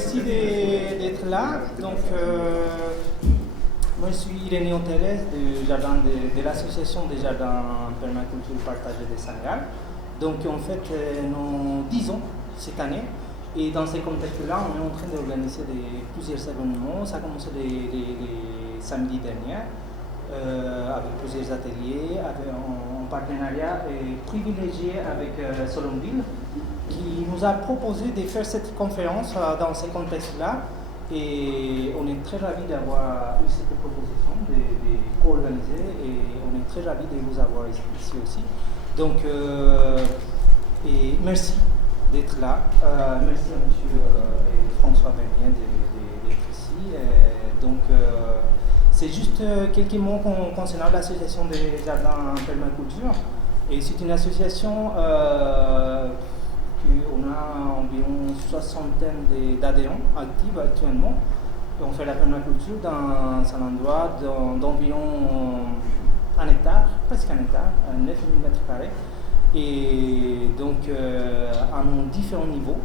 merci d'être là. Donc, moi, je suis Irénée Oteles de l'association des jardins permaculture partagée de Saint-Gall. Donc, en fait, nous 10 ans cette année. Et dans ces contextes-là, on est en train d'organiser plusieurs événements. Ça a commencé les samedis derniers avec plusieurs ateliers, en partenariat privilégié avec Solonville, qui nous a proposé de faire cette conférence dans ces contextes-là. Et on est très ravis d'avoir eu cette proposition de co-organiser et on est très ravis de vous avoir ici aussi. Donc, et merci d'être là. Merci à M. François Bernier d'être ici. C'est juste quelques mots concernant l'association des jardins en permaculture. Et c'est une association on a environ 60 d'adhérents actifs actuellement. Et on fait la permaculture dans un endroit d'environ 1 hectare, presque 1 hectare, 9 000 mètres carrés. Et donc, à différents niveaux,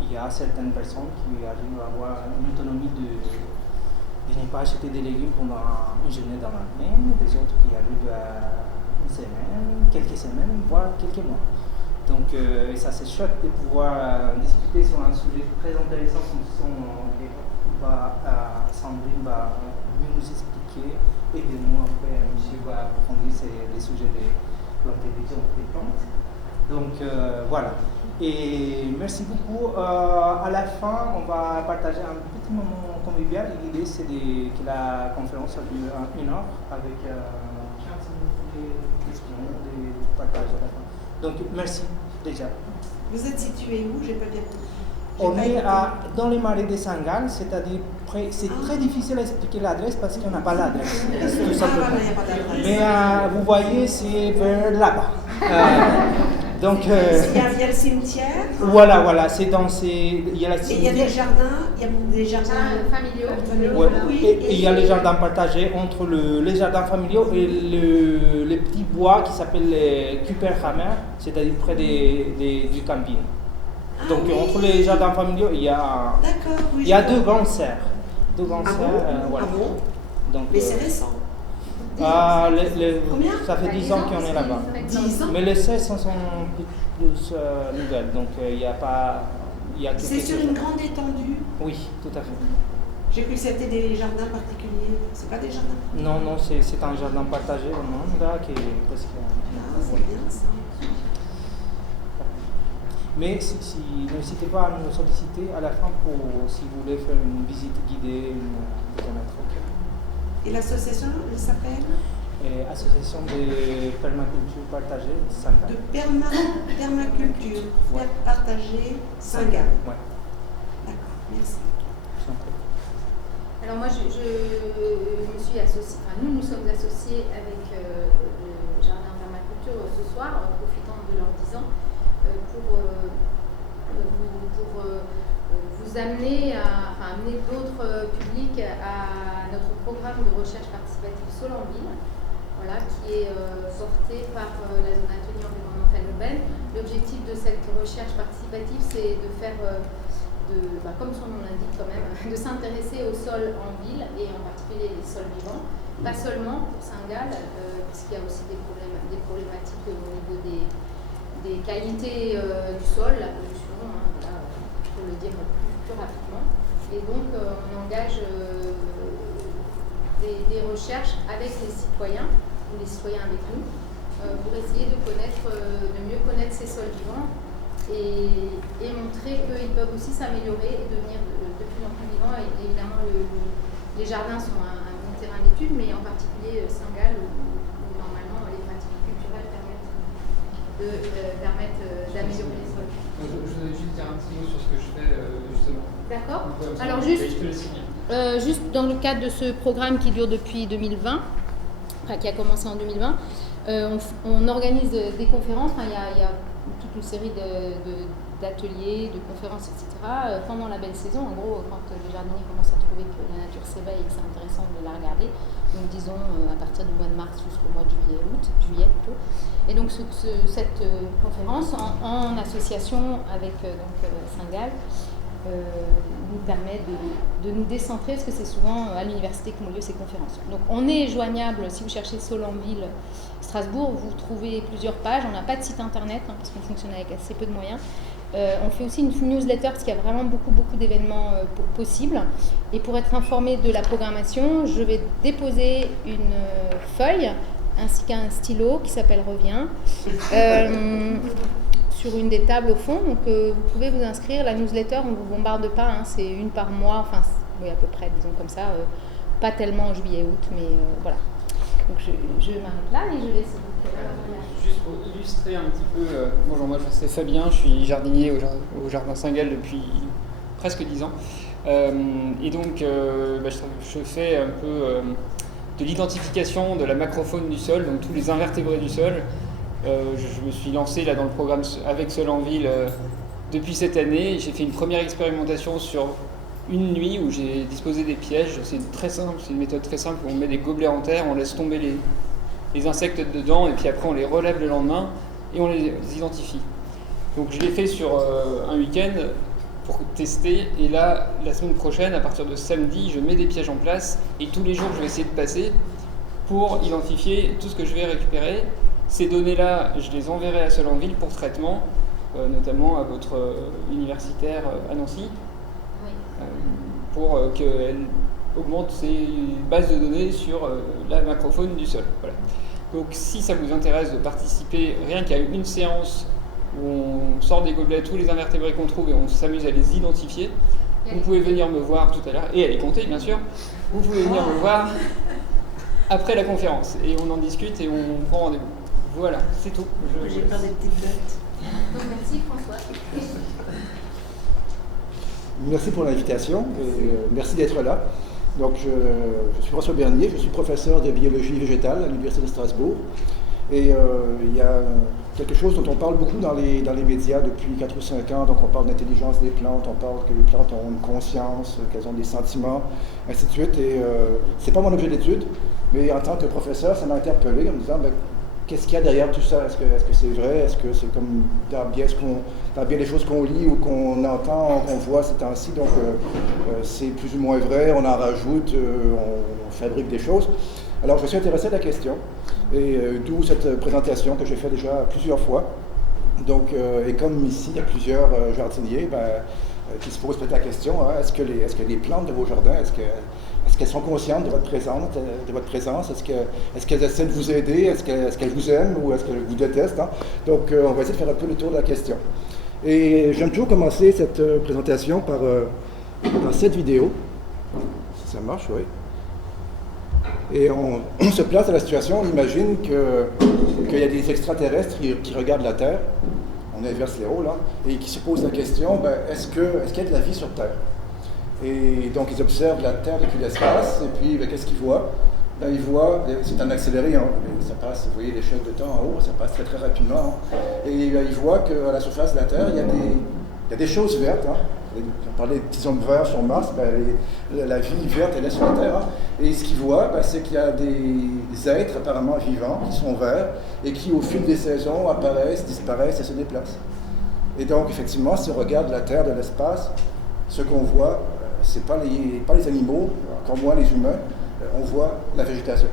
il y a certaines personnes qui arrivent à avoir une autonomie de ne pas acheter des légumes pendant une journée dans l'année, des autres qui arrivent à une semaine, quelques semaines, voire quelques mois. Donc, et ça c'est chouette de pouvoir discuter sur un sujet très intéressant Sandrine va mieux nous expliquer et de nous après monsieur va approfondir les sujets de l'intelligence des plantes. Donc voilà. Et merci beaucoup. À la fin, on va partager un petit moment convivial. L'idée c'est que la conférence dure 1 heure avec 15 minutes de questions, de partage à la fin. Donc, merci déjà. Vous êtes situé où? J'ai pas bien compris. On est dans les marais de Saint-Gall, c'est-à-dire c'est très difficile à expliquer l'adresse parce qu'on n'a pas l'adresse. Tout simplement. Mais vous voyez, c'est vers là-bas. Donc, il y a le cimetière. Voilà, c'est dans ces. Il y a la et il y a des jardins, familiaux. Ouais. Oui, et il y a les jardins partagés entre les jardins familiaux et les petits bois qui s'appellent les Kuperhammer, c'est-à-dire près du camping. Donc entre les jardins familiaux, il y a 2 grandes serres. Voilà. Ah bon? Donc, mais c'est récent. Ça fait 10 ans qu'on est là-bas. 10 ans. Mais les serres sont plus nouvelles, donc il n'y a pas. C'est sur une grande étendue? Oui, tout à fait. J'ai cru que c'était des jardins particuliers. C'est pas des jardins? Non, c'est un jardin partagé au monde là qui est presque. C'est bien ça. Mais n'hésitez pas à nous solliciter à la fin si vous voulez faire une visite guidée, un truc. Et l'association, elle s'appelle? Association de permaculture partagée Saint-Gall. De permaculture partagée Saint-Gall. Ouais. D'accord, merci. Alors moi, je me suis associée, nous sommes associés avec le jardin permaculture ce soir, profitant de leurs 10 ans, pour vous amener amener d'autres publics à notre programme de recherche participative Solonville, voilà, qui est porté par la zone atelier environnementale urbaine. L'objectif de cette recherche participative, c'est de faire, comme son nom l'indique quand même, de s'intéresser aux sols en ville et en particulier les sols vivants, pas seulement pour Saint-Gall, puisqu'il y a aussi des problématiques au niveau des qualités du sol, la pollution, pour le dire plus rapidement. Et donc, on engage des recherches avec les citoyens, ou les citoyens avec nous, pour essayer de mieux connaître ces sols vivants et montrer qu'ils peuvent aussi s'améliorer et devenir de plus en plus vivants. Et évidemment, les jardins sont un bon terrain d'étude, mais en particulier Saint-Gall, où normalement les pratiques culturelles permettent d'améliorer les sols. Je voudrais juste dire un petit mot sur ce que je fais justement. D'accord. Alors juste dans le cadre de ce programme qui dure depuis 2020, qui a commencé en 2020, on organise des conférences. Il y a toute une série d'ateliers, de conférences, etc. Pendant la belle saison, en gros, quand les jardiniers commencent à trouver que la nature s'éveille et que c'est intéressant de la regarder, donc disons à partir du mois de mars jusqu'au mois de juillet plutôt. Et donc cette conférence en association avec Saint-Gall nous permet de nous décentrer, parce que c'est souvent à l'université qu'ont lieu ces conférences. Donc on est joignable, si vous cherchez Solembille, Strasbourg, vous trouvez plusieurs pages. On n'a pas de site internet, parce qu'on fonctionne avec assez peu de moyens. On fait aussi une newsletter, parce qu'il y a vraiment beaucoup d'événements possibles. Et pour être informé de la programmation, je vais déposer une feuille, ainsi qu'un stylo qui s'appelle Reviens, sur une des tables au fond. Donc vous pouvez vous inscrire. La newsletter, on ne vous bombarde pas, c'est une par mois, enfin oui, à peu près, disons comme ça, pas tellement en juillet-août, mais voilà. Donc je m'arrête là et je laisse Juste pour illustrer un petit peu, bonjour, moi c'est Fabien, je suis jardinier au Jardin Saint-Gall depuis presque 10 ans. Et donc je fais un peu de l'identification de la macrofaune du sol, donc tous les invertébrés du sol. Je me suis lancé là dans le programme avec Solembille depuis cette année. J'ai fait une première expérimentation sur une nuit où j'ai disposé des pièges. C'est très simple, c'est une méthode très simple où on met des gobelets en terre, on laisse tomber les insectes dedans et puis après on les relève le lendemain et on les identifie. Donc je l'ai fait sur un week-end pour tester et là, la semaine prochaine, à partir de samedi, je mets des pièges en place et tous les jours je vais essayer de passer pour identifier tout ce que je vais récupérer. Ces données-là, je les enverrai à Solembille pour traitement, notamment à votre universitaire à Nancy, pour qu'elle augmente ses bases de données sur la macrofaune du sol. Voilà. Donc si ça vous intéresse de participer, rien qu'à une séance où on sort des gobelets, tous les invertébrés qu'on trouve et on s'amuse à les identifier, vous pouvez venir me voir tout à l'heure, et à les compter bien sûr, vous pouvez venir me voir après la conférence, et on en discute et on prend rendez-vous. Voilà, c'est tout. J'ai peur des petites bêtes. Donc merci François. Merci pour l'invitation et merci d'être là. Donc je suis François Bernier, je suis professeur de biologie végétale à l'Université de Strasbourg. Et il y a quelque chose dont on parle beaucoup dans les médias depuis 4 ou 5 ans. Donc on parle d'intelligence des plantes, on parle que les plantes ont une conscience, qu'elles ont des sentiments, ainsi de suite. Et c'est pas mon objet d'étude, mais en tant que professeur, ça m'a interpellé en me disant qu'est-ce qu'il y a derrière tout ça? Est-ce que c'est vrai? Est-ce que c'est comme dans bien les choses qu'on lit ou qu'on entend, qu'on voit ces temps-ci? Donc c'est plus ou moins vrai, on en rajoute, on fabrique des choses. Alors je me suis intéressé à la question, et d'où cette présentation que j'ai faite déjà plusieurs fois. Donc, et comme ici, il y a plusieurs jardiniers qui se posent peut-être la question, est-ce que les plantes de vos jardins, est-ce qu'elles sont conscientes de votre présence? Est-ce qu'elles essaient de vous aider? Est-ce qu'elles vous aiment ou est-ce qu'elles vous détestent? Donc, on va essayer de faire un peu le tour de la question. Et j'aime toujours commencer cette présentation par cette vidéo. Si ça marche, oui. Et on se place à la situation, on imagine qu'il y a des extraterrestres qui regardent la Terre, on inverse les rôles, là, et qui se posent la question, est-ce qu'il y a de la vie sur Terre? Et donc ils observent la Terre depuis l'espace, et puis qu'est-ce qu'ils voient? Ils voient, c'est un accéléré, ça passe, vous voyez l'échelle de temps en haut, ça passe très très rapidement, et ils voient qu'à la surface de la Terre, il y a des choses vertes. On parlait de petits hommes verts sur Mars, la vie verte elle est sur la Terre. Et ce qu'ils voient, c'est qu'il y a des êtres apparemment vivants qui sont verts et qui au fil des saisons apparaissent, disparaissent et se déplacent. Et donc effectivement, si on regarde la Terre de l'espace, ce qu'on voit, c'est pas les animaux, encore moins les humains, on voit la végétation.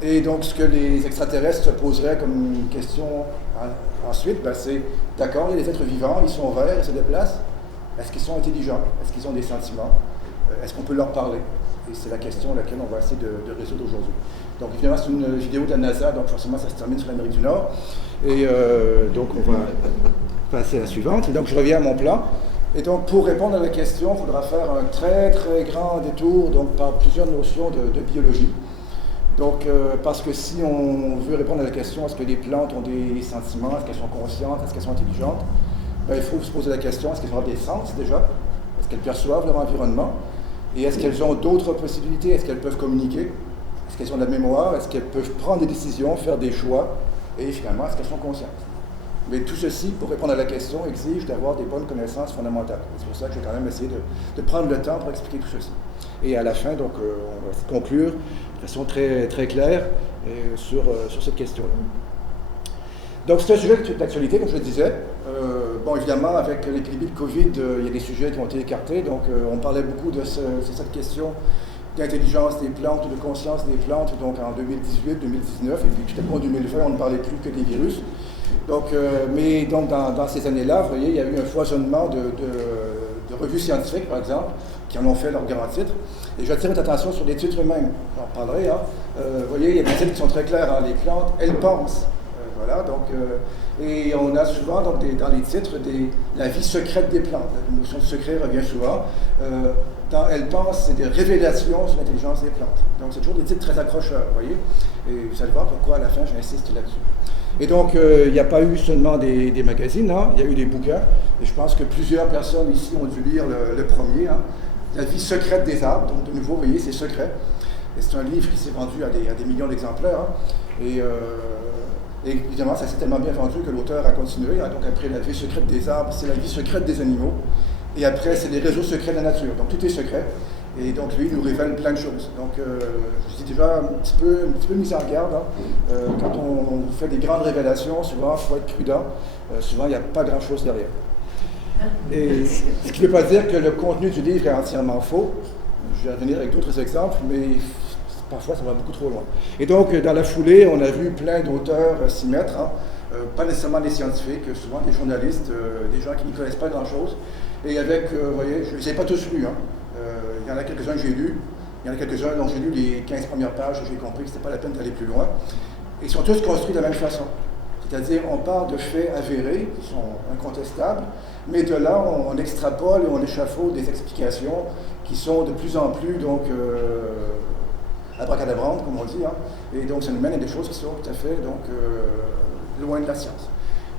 Et donc ce que les extraterrestres se poseraient comme question ensuite, c'est d'accord, il y a des êtres vivants, ils sont verts, ils se déplacent. Est-ce qu'ils sont intelligents? Est-ce qu'ils ont des sentiments? Est-ce qu'on peut leur parler? Et c'est la question à laquelle on va essayer de résoudre aujourd'hui. Donc évidemment, c'est une vidéo de la NASA, donc forcément ça se termine sur l'Amérique du Nord. Et donc on va passer à la suivante. Et donc je reviens à mon plan. Et donc pour répondre à la question, il faudra faire un très très grand détour donc, par plusieurs notions de biologie. Donc parce que si on veut répondre à la question, est-ce que les plantes ont des sentiments? Est-ce qu'elles sont conscientes? Est-ce qu'elles sont intelligentes? Il faut se poser la question, est-ce qu'elles ont des sens déjà? Est-ce qu'elles perçoivent leur environnement? Et est-ce qu'elles ont d'autres possibilités? Est-ce qu'elles peuvent communiquer? Est-ce qu'elles ont de la mémoire? Est-ce qu'elles peuvent prendre des décisions, faire des choix? Et finalement, est-ce qu'elles sont conscientes? Mais tout ceci, pour répondre à la question, exige d'avoir des bonnes connaissances fondamentales. C'est pour ça que je vais quand même essayer de prendre le temps pour expliquer tout ceci. Et à la fin, donc, on va conclure de façon très, très claire sur cette question-là. Donc c'est un sujet d'actualité, comme je le disais. bon, évidemment, avec l'épidémie de Covid, il y a des sujets qui ont été écartés. Donc, on parlait beaucoup de cette question d'intelligence des plantes, de conscience des plantes, donc en 2018, 2019, et puis tout à coup en 2020, on ne parlait plus que des virus. Donc, mais donc dans ces années-là, vous voyez, il y a eu un foisonnement de revues scientifiques, par exemple, qui en ont fait leur grand titre. Et j'attire votre attention sur les titres eux-mêmes. J'en parlerai. Hein. Vous voyez, il y a des titres qui sont très clairs. Hein. Les plantes, elles pensent. Voilà, donc, et on a souvent donc, dans les titres la vie secrète des plantes. La notion de secret revient souvent. Dans Elles pensent, c'est des révélations sur l'intelligence des plantes. Donc c'est toujours des titres très accrocheurs, vous voyez. Et vous allez voir pourquoi à la fin j'insiste là-dessus. Et donc il n'y a pas eu seulement des magazines, hein, il y a eu des bouquins. Et je pense que plusieurs personnes ici ont dû lire le premier, hein, La vie secrète des arbres. Donc de nouveau, vous voyez, c'est secret. Et c'est un livre qui s'est vendu à des millions d'exemplaires. Hein. Et évidemment, ça s'est tellement bien vendu que l'auteur a continué. Hein. Donc après La vie secrète des arbres, c'est La vie secrète des animaux. Et après, c'est les réseaux secrets de la nature. Donc tout est secret. Et donc lui, il nous révèle plein de choses. Donc je dis déjà un petit peu mis en garde. Hein. Quand on fait des grandes révélations, souvent, il faut être prudent. Souvent, il n'y a pas grand-chose derrière. Et ce qui ne veut pas dire que le contenu du livre est entièrement faux. Je vais revenir avec d'autres exemples, mais parfois, ça va beaucoup trop loin. Et donc, dans la foulée, on a vu plein d'auteurs s'y mettre. Hein. Pas nécessairement des scientifiques, souvent des journalistes, des gens qui n'y connaissent pas grand-chose. Et avec, vous voyez, je ne les ai pas tous lus. Hein. Il y en a quelques-uns que j'ai lus. Il y en a quelques-uns dont j'ai lu les 15 premières pages et j'ai compris que ce n'était pas la peine d'aller plus loin. Et ils sont tous construits de la même façon. C'est-à-dire, on part de faits avérés, qui sont incontestables, mais de là, on extrapole et on échafaude des explications qui sont de plus en plus, donc, abracadabrantes, comme on dit. Hein. Et donc, ça nous mène à des choses qui sont tout à fait, donc, loin de la science.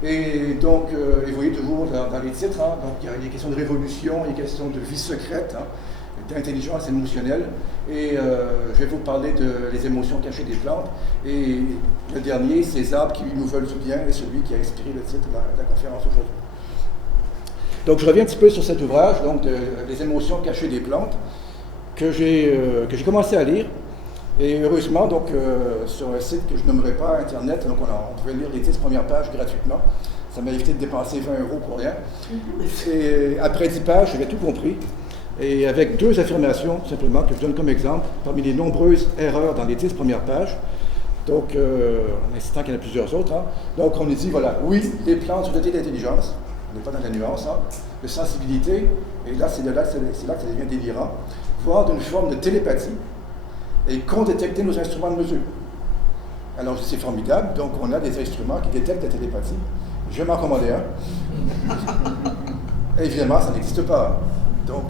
Et donc, et vous voyez toujours dans les titres, hein, donc il y a des questions de révolution, il y a des questions de vie secrète, hein, d'intelligence émotionnelle. Et je vais vous parler des émotions cachées des plantes. Et le dernier, ces arbres qui nous veulent du bien, est celui qui a inspiré le titre de la conférence aujourd'hui. Donc, je reviens un petit peu sur cet ouvrage, donc les émotions cachées des plantes, que j'ai commencé à lire. Et heureusement, donc, sur un site que je nommerai pas, Internet, donc on pouvait lire les 10 premières pages gratuitement. Ça m'a évité de dépenser 20 € pour rien. Et après 10 pages, j'avais tout compris. Et avec 2 affirmations, simplement, que je donne comme exemple, parmi les nombreuses erreurs dans les 10 premières pages. Donc, en insistant qu'il y en a plusieurs autres. Hein. Donc, on nous dit, voilà, oui, les plantes sont dotées d'intelligence. On n'est pas dans la nuance, hein, de sensibilité. Et là, c'est là que ça devient délirant. Voire d'une forme de télépathie. Et qu'ont détecté nos instruments de mesure. Alors, c'est formidable. Donc, on a des instruments qui détectent la télépathie. Je vais m'en commander un. Et évidemment, ça n'existe pas. Donc,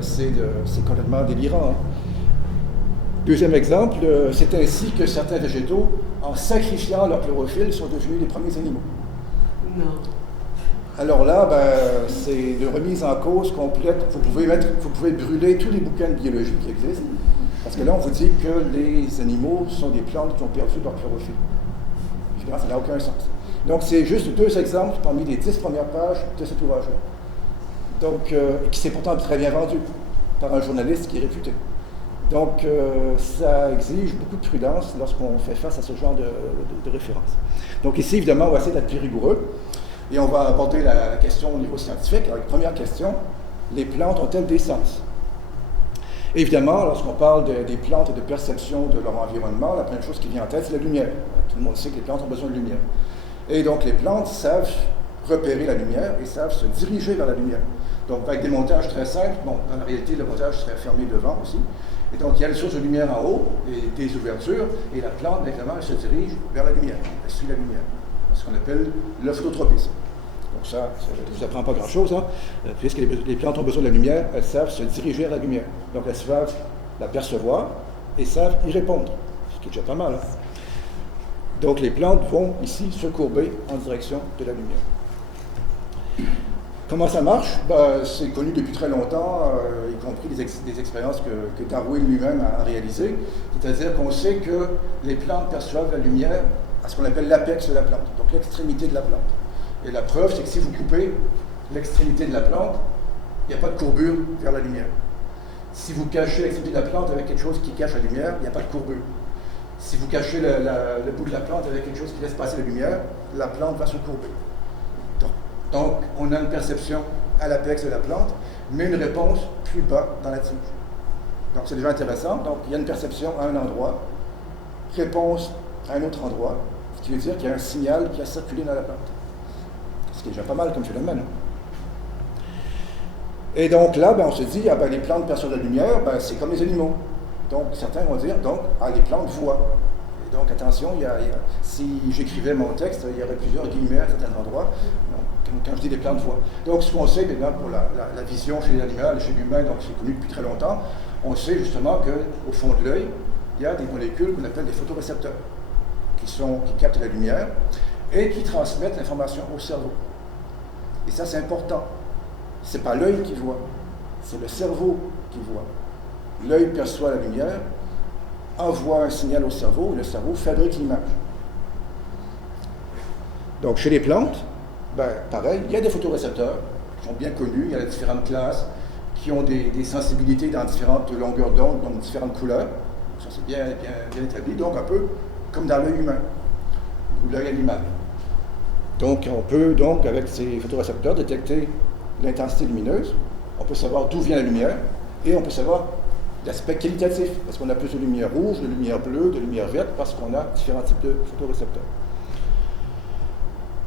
c'est complètement délirant. Hein. Deuxième exemple, c'est ainsi que certains végétaux, en sacrifiant leur chlorophylle, sont devenus les premiers animaux. Non. Alors là, c'est de remise en cause complète. Vous pouvez brûler tous les bouquins de biologie qui existent. Parce que là, on vous dit que les animaux sont des plantes qui ont perdu leur chlorophylle. Évidemment, ça n'a aucun sens. Donc, c'est juste 2 exemples parmi les 10 premières pages de cet ouvrage-là. Donc, qui s'est pourtant très bien vendu par un journaliste qui est réputé. Donc, ça exige beaucoup de prudence lorsqu'on fait face à ce genre de références. Donc, ici, évidemment, on va essayer d'être plus rigoureux. Et on va aborder la question au niveau scientifique. Alors, première question, les plantes ont-elles des sens? Évidemment, lorsqu'on parle des plantes et de perception de leur environnement, la première chose qui vient en tête, c'est la lumière. Tout le monde sait que les plantes ont besoin de lumière. Et donc, les plantes savent repérer la lumière et savent se diriger vers la lumière. Donc, avec des montages très simples, bon, dans la réalité, le montage serait fermé devant aussi. Et donc, il y a une source de lumière en haut et des ouvertures, et la plante, évidemment, elle se dirige vers la lumière. Elle suit la lumière. C'est ce qu'on appelle le phototropisme. Donc ça ne vous apprend pas grand-chose, hein. Puisque les plantes ont besoin de la lumière, elles savent se diriger vers la lumière. Donc elles savent la percevoir et savent y répondre, ce qui est déjà pas mal. Hein. Donc les plantes vont ici se courber en direction de la lumière. Comment ça marche? C'est connu depuis très longtemps, y compris des expériences que Darwin lui-même a réalisées. C'est-à-dire qu'on sait que les plantes perçoivent la lumière à ce qu'on appelle l'apex de la plante, donc l'extrémité de la plante. Et la preuve, c'est que si vous coupez l'extrémité de la plante, il n'y a pas de courbure vers la lumière. Si vous cachez l'extrémité de la plante avec quelque chose qui cache la lumière, il n'y a pas de courbure. Si vous cachez le bout de la plante avec quelque chose qui laisse passer la lumière, la plante va se courber. Donc, Donc, on a une perception à l'apex de la plante, mais une réponse plus bas dans la tige. Donc, c'est déjà intéressant. Donc, il y a une perception à un endroit, réponse à un autre endroit, ce qui veut dire qu'il y a un signal qui a circulé dans la plante. Ce qui est déjà pas mal comme phénomène. Et donc là, on se dit, les plantes perçoivent la lumière, c'est comme les animaux. Donc, certains vont dire, les plantes voient. Et donc, attention, si j'écrivais mon texte, il y aurait plusieurs guillemets à certains endroits. Donc, quand je dis les plantes voient. Donc, ce qu'on sait, maintenant, pour la vision chez les animaux et chez l'humain, donc c'est connu depuis très longtemps, on sait justement qu'au fond de l'œil, il y a des molécules qu'on appelle des photorécepteurs, qui captent la lumière et qui transmettent l'information au cerveau. Et ça, c'est important. Ce n'est pas l'œil qui voit, c'est le cerveau qui voit. L'œil perçoit la lumière, envoie un signal au cerveau, et le cerveau fabrique l'image. Donc, chez les plantes, pareil, il y a des photorécepteurs qui sont bien connus, il y a différentes classes qui ont des sensibilités dans différentes longueurs d'onde, donc différentes couleurs. Ça, c'est bien établi, donc un peu comme dans l'œil humain ou l'œil animal. Donc, on peut, avec ces photorécepteurs, détecter l'intensité lumineuse, on peut savoir d'où vient la lumière, et on peut savoir l'aspect qualitatif, parce qu'on a plus de lumière rouge, de lumière bleue, de lumière verte, parce qu'on a différents types de photorécepteurs.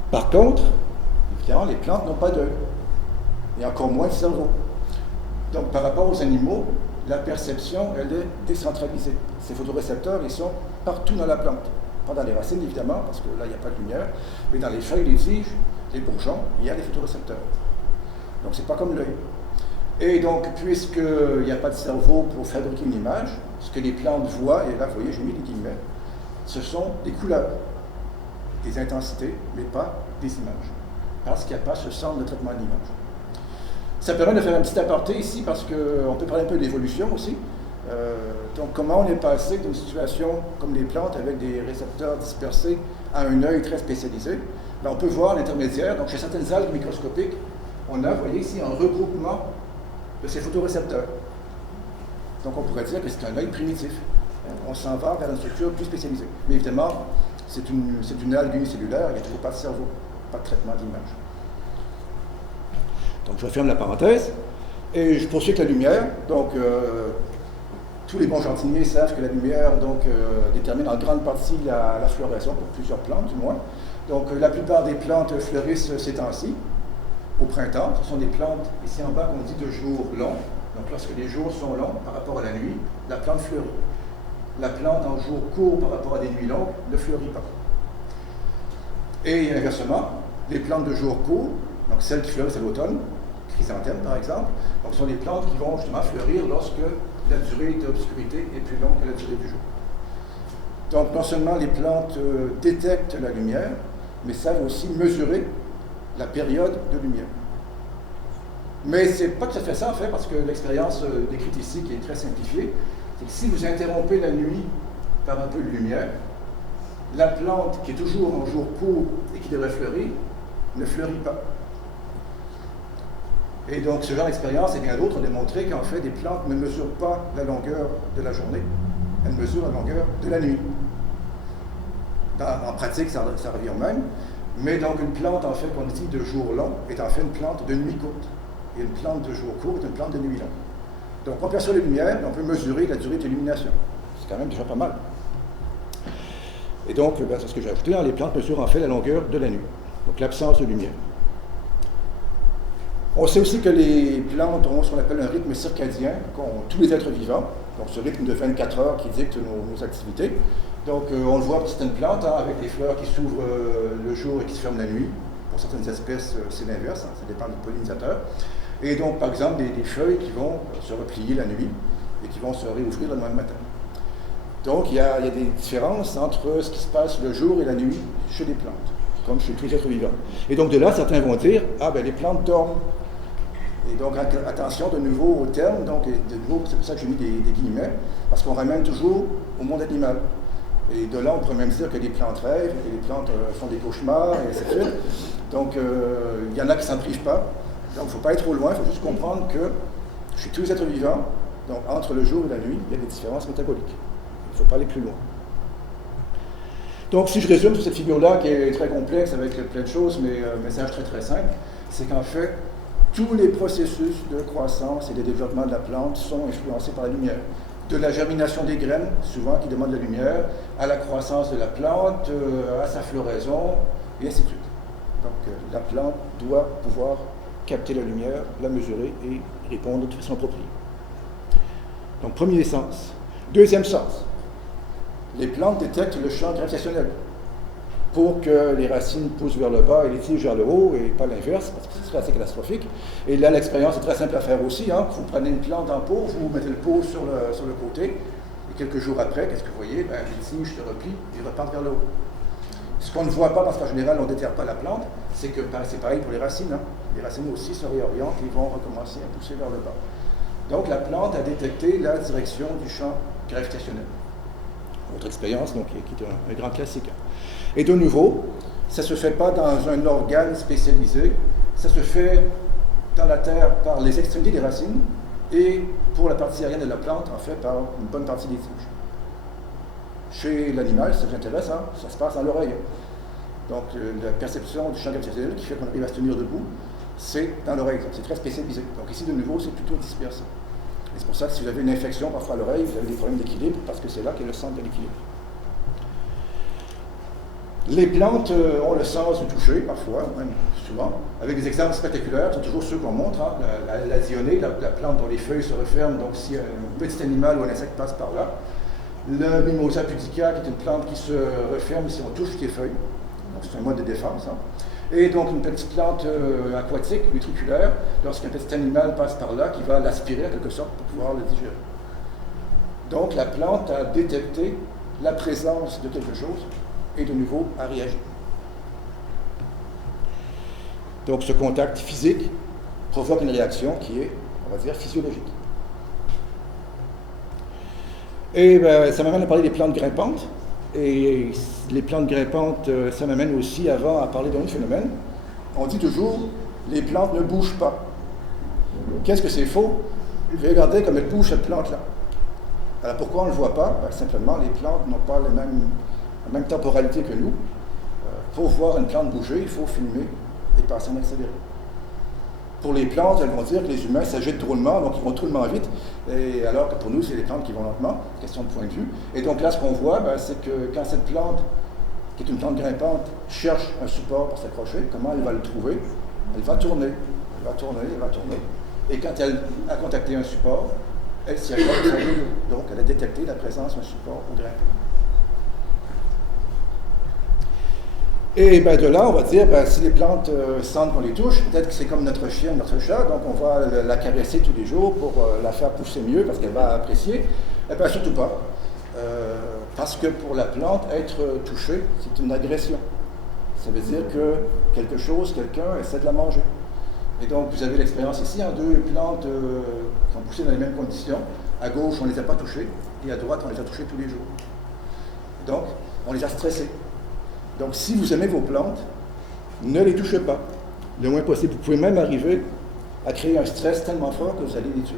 Par contre, évidemment, les plantes n'ont pas d'œil, et encore moins de cerveau. Donc, par rapport aux animaux, la perception, elle est décentralisée. Ces photorécepteurs, ils sont partout dans la plante. Pas dans les racines, évidemment, parce que là, il n'y a pas de lumière, mais dans les feuilles, les tiges, les bourgeons, il y a des photorécepteurs. Donc, c'est pas comme l'œil. Et donc, puisqu'il n'y a pas de cerveau pour fabriquer une image, ce que les plantes voient, et là, vous voyez, j'ai mis des guillemets, ce sont des couleurs, des intensités, mais pas des images. Parce qu'il n'y a pas ce centre de traitement de l'image. Ça permet de faire un petit aparté ici, parce qu'on peut parler un peu de l'évolution aussi. Donc, comment on est passé d'une situation comme les plantes, avec des récepteurs dispersés, à un œil très spécialisé. On peut voir l'intermédiaire. Donc, chez certaines algues microscopiques, on a, vous voyez ici, un regroupement de ces photorécepteurs. Donc, on pourrait dire que c'est un œil primitif. On s'en va vers une structure plus spécialisée. Mais évidemment, c'est une algue unicellulaire, il n'y a toujours pas de cerveau, pas de traitement d'image. Donc, je referme la parenthèse et je poursuis avec la lumière. Donc, tous les bons jardiniers savent que la lumière détermine en grande partie la floraison, pour plusieurs plantes du moins. Donc, la plupart des plantes fleurissent ces temps-ci, au printemps. Ce sont des plantes, ici en bas, qu'on dit de jours longs. Donc, lorsque les jours sont longs par rapport à la nuit, la plante fleurit. La plante en jours courts par rapport à des nuits longues ne fleurit pas. Et inversement, les plantes de jours courts, donc celles qui fleurissent à l'automne, chrysanthèmes par exemple, donc sont des plantes qui vont justement fleurir lorsque la durée d'obscurité est plus longue que la durée du jour. Donc non seulement les plantes détectent la lumière, mais savent aussi mesurer la période de lumière. Mais c'est pas tout à fait ça en fait, parce que l'expérience décrite ici, qui est très simplifiée, c'est que si vous interrompez la nuit par un peu de lumière, la plante qui est toujours en jour court et qui devrait fleurir, ne fleurit pas. Et donc ce genre d'expérience et bien d'autres ont démontré qu'en fait, des plantes ne mesurent pas la longueur de la journée, elles mesurent la longueur de la nuit. En pratique, ça revient au même, mais donc une plante en fait qu'on dit de jour long est en fait une plante de nuit courte. Et une plante de jour court est une plante de nuit longue. Donc on perçoit les lumières, on peut mesurer la durée de l'illumination. C'est quand même déjà pas mal. Et donc, c'est ce que j'ai ajouté, les plantes mesurent en fait la longueur de la nuit, donc l'absence de lumière. On sait aussi que les plantes ont ce qu'on appelle un rythme circadien, qu'ont tous les êtres vivants, donc ce rythme de 24 heures qui dicte nos activités. Donc on le voit pour certaines plantes, avec les fleurs qui s'ouvrent le jour et qui se ferment la nuit. Pour certaines espèces, c'est l'inverse, ça dépend du pollinisateur. Et donc, par exemple, des feuilles qui vont se replier la nuit et qui vont se réouvrir le lendemain matin. Donc, il y a des différences entre ce qui se passe le jour et la nuit chez les plantes, comme chez tous les êtres vivants. Et donc, de là, certains vont dire, les plantes dorment. Et donc, attention de nouveau au terme, donc, de nouveau, c'est pour ça que j'ai mis des guillemets, parce qu'on ramène toujours au monde animal. Et de là, on pourrait même dire que les plantes rêvent, que les plantes font des cauchemars, et ainsi de suite. Donc, il y en a qui ne s'en privent pas. Donc, il ne faut pas être trop loin, il faut juste comprendre que chez tous les êtres vivants, donc entre le jour et la nuit, il y a des différences métaboliques. Il ne faut pas aller plus loin. Donc si je résume sur cette figure-là, qui est très complexe avec plein de choses, mais un message très très simple, c'est qu'en fait, tous les processus de croissance et de développement de la plante sont influencés par la lumière. De la germination des graines, souvent qui demandent la lumière, à la croissance de la plante, à sa floraison, et ainsi de suite. Donc la plante doit pouvoir capter la lumière, la mesurer et répondre de façon appropriée. Donc premier sens. Deuxième sens, les plantes détectent le champ gravitationnel pour que les racines poussent vers le bas et les tiges vers le haut, et pas l'inverse, parce que ce serait assez catastrophique. Et là, l'expérience est très simple à faire aussi. Vous prenez une plante en pot, vous mettez le pot sur le côté, et quelques jours après, qu'est-ce que vous voyez? Les tiges se replient et repartent vers le haut. Ce qu'on ne voit pas, parce qu'en général, on ne déterre pas la plante, c'est que c'est pareil pour les racines. Les racines aussi se réorientent et vont recommencer à pousser vers le bas. Donc, la plante a détecté la direction du champ gravitationnel. Autre expérience, donc, qui est un grand classique. Et de nouveau, ça ne se fait pas dans un organe spécialisé, ça se fait dans la terre par les extrémités des racines et pour la partie aérienne de la plante, en fait, par une bonne partie des tiges. Chez l'animal, ça vous intéresse, ça se passe dans l'oreille. Donc la perception du champ gravitationnel qui fait qu'on arrive à se tenir debout, c'est dans l'oreille, c'est très spécialisé. Donc ici, de nouveau, c'est plutôt dispersé. Et c'est pour ça que si vous avez une infection parfois à l'oreille, vous avez des problèmes d'équilibre, parce que c'est là qu'est le centre de l'équilibre. Les plantes ont le sens du toucher, parfois, même souvent, avec des exemples spectaculaires, c'est toujours ceux qu'on montre. La dionée, la plante dont les feuilles se referment, donc si un petit animal ou un insecte passe par là. Le Mimosa pudica, qui est une plante qui se referme si on touche les feuilles. Donc c'est un mode de défense. Et donc une petite plante aquatique, utriculaire, lorsqu'un petit animal passe par là, qui va l'aspirer en quelque sorte pour pouvoir le digérer. Donc la plante a détecté la présence de quelque chose et de nouveau à réagir. Donc ce contact physique provoque une réaction qui est, on va dire, physiologique. Et ça m'amène à parler des plantes grimpantes. Et les plantes grimpantes, ça m'amène aussi avant à parler d'un autre phénomène. On dit toujours, les plantes ne bougent pas. Qu'est-ce que c'est faux? Regardez comme elle bouge cette plante-là. Alors pourquoi on ne le voit pas? Simplement, les plantes n'ont pas la même temporalité que nous. Pour voir une plante bouger, il faut filmer et passer en accéléré. Pour les plantes, elles vont dire que les humains s'agitent drôlement, donc ils vont drôlement vite, et alors que pour nous, c'est les plantes qui vont lentement, question de point de vue. Et donc là, ce qu'on voit, c'est que quand cette plante, qui est une plante grimpante, cherche un support pour s'accrocher, comment elle va le trouver? Elle va tourner, elle va tourner, elle va tourner. Et quand elle a contacté un support, elle s'y accroche. Donc elle a détecté la présence d'un support pour grimper. Et de là, on va dire, si les plantes sentent qu'on les touche, peut-être que c'est comme notre chien, notre chat, donc on va la caresser tous les jours pour la faire pousser mieux parce qu'elle va apprécier. Eh bien, surtout pas. Parce que pour la plante, être touché, c'est une agression. Ça veut dire que quelque chose, quelqu'un essaie de la manger. Et donc, vous avez l'expérience ici, deux plantes qui ont poussé dans les mêmes conditions. À gauche, on ne les a pas touchées, et à droite, on les a touchées tous les jours. Et donc, on les a stressées. Donc, si vous aimez vos plantes, ne les touchez pas, le moins possible. Vous pouvez même arriver à créer un stress tellement fort que vous allez les tuer.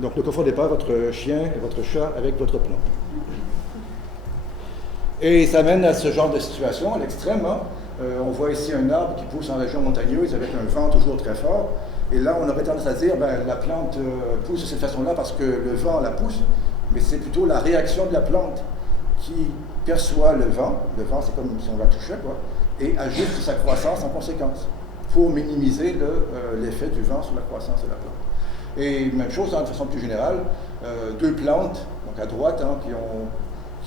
Donc, ne confondez pas votre chien et votre chat avec votre plante. Et ça mène à ce genre de situation, à l'extrême. On voit ici un arbre qui pousse en région montagneuse avec un vent toujours très fort. Et là, on aurait tendance à dire, la plante pousse de cette façon-là parce que le vent la pousse, mais c'est plutôt la réaction de la plante qui perçoit le vent, c'est comme si on la touchait, et ajuste sa croissance en conséquence, pour minimiser l'effet du vent sur la croissance de la plante. Et même chose, de façon plus générale, deux plantes, donc à droite, qui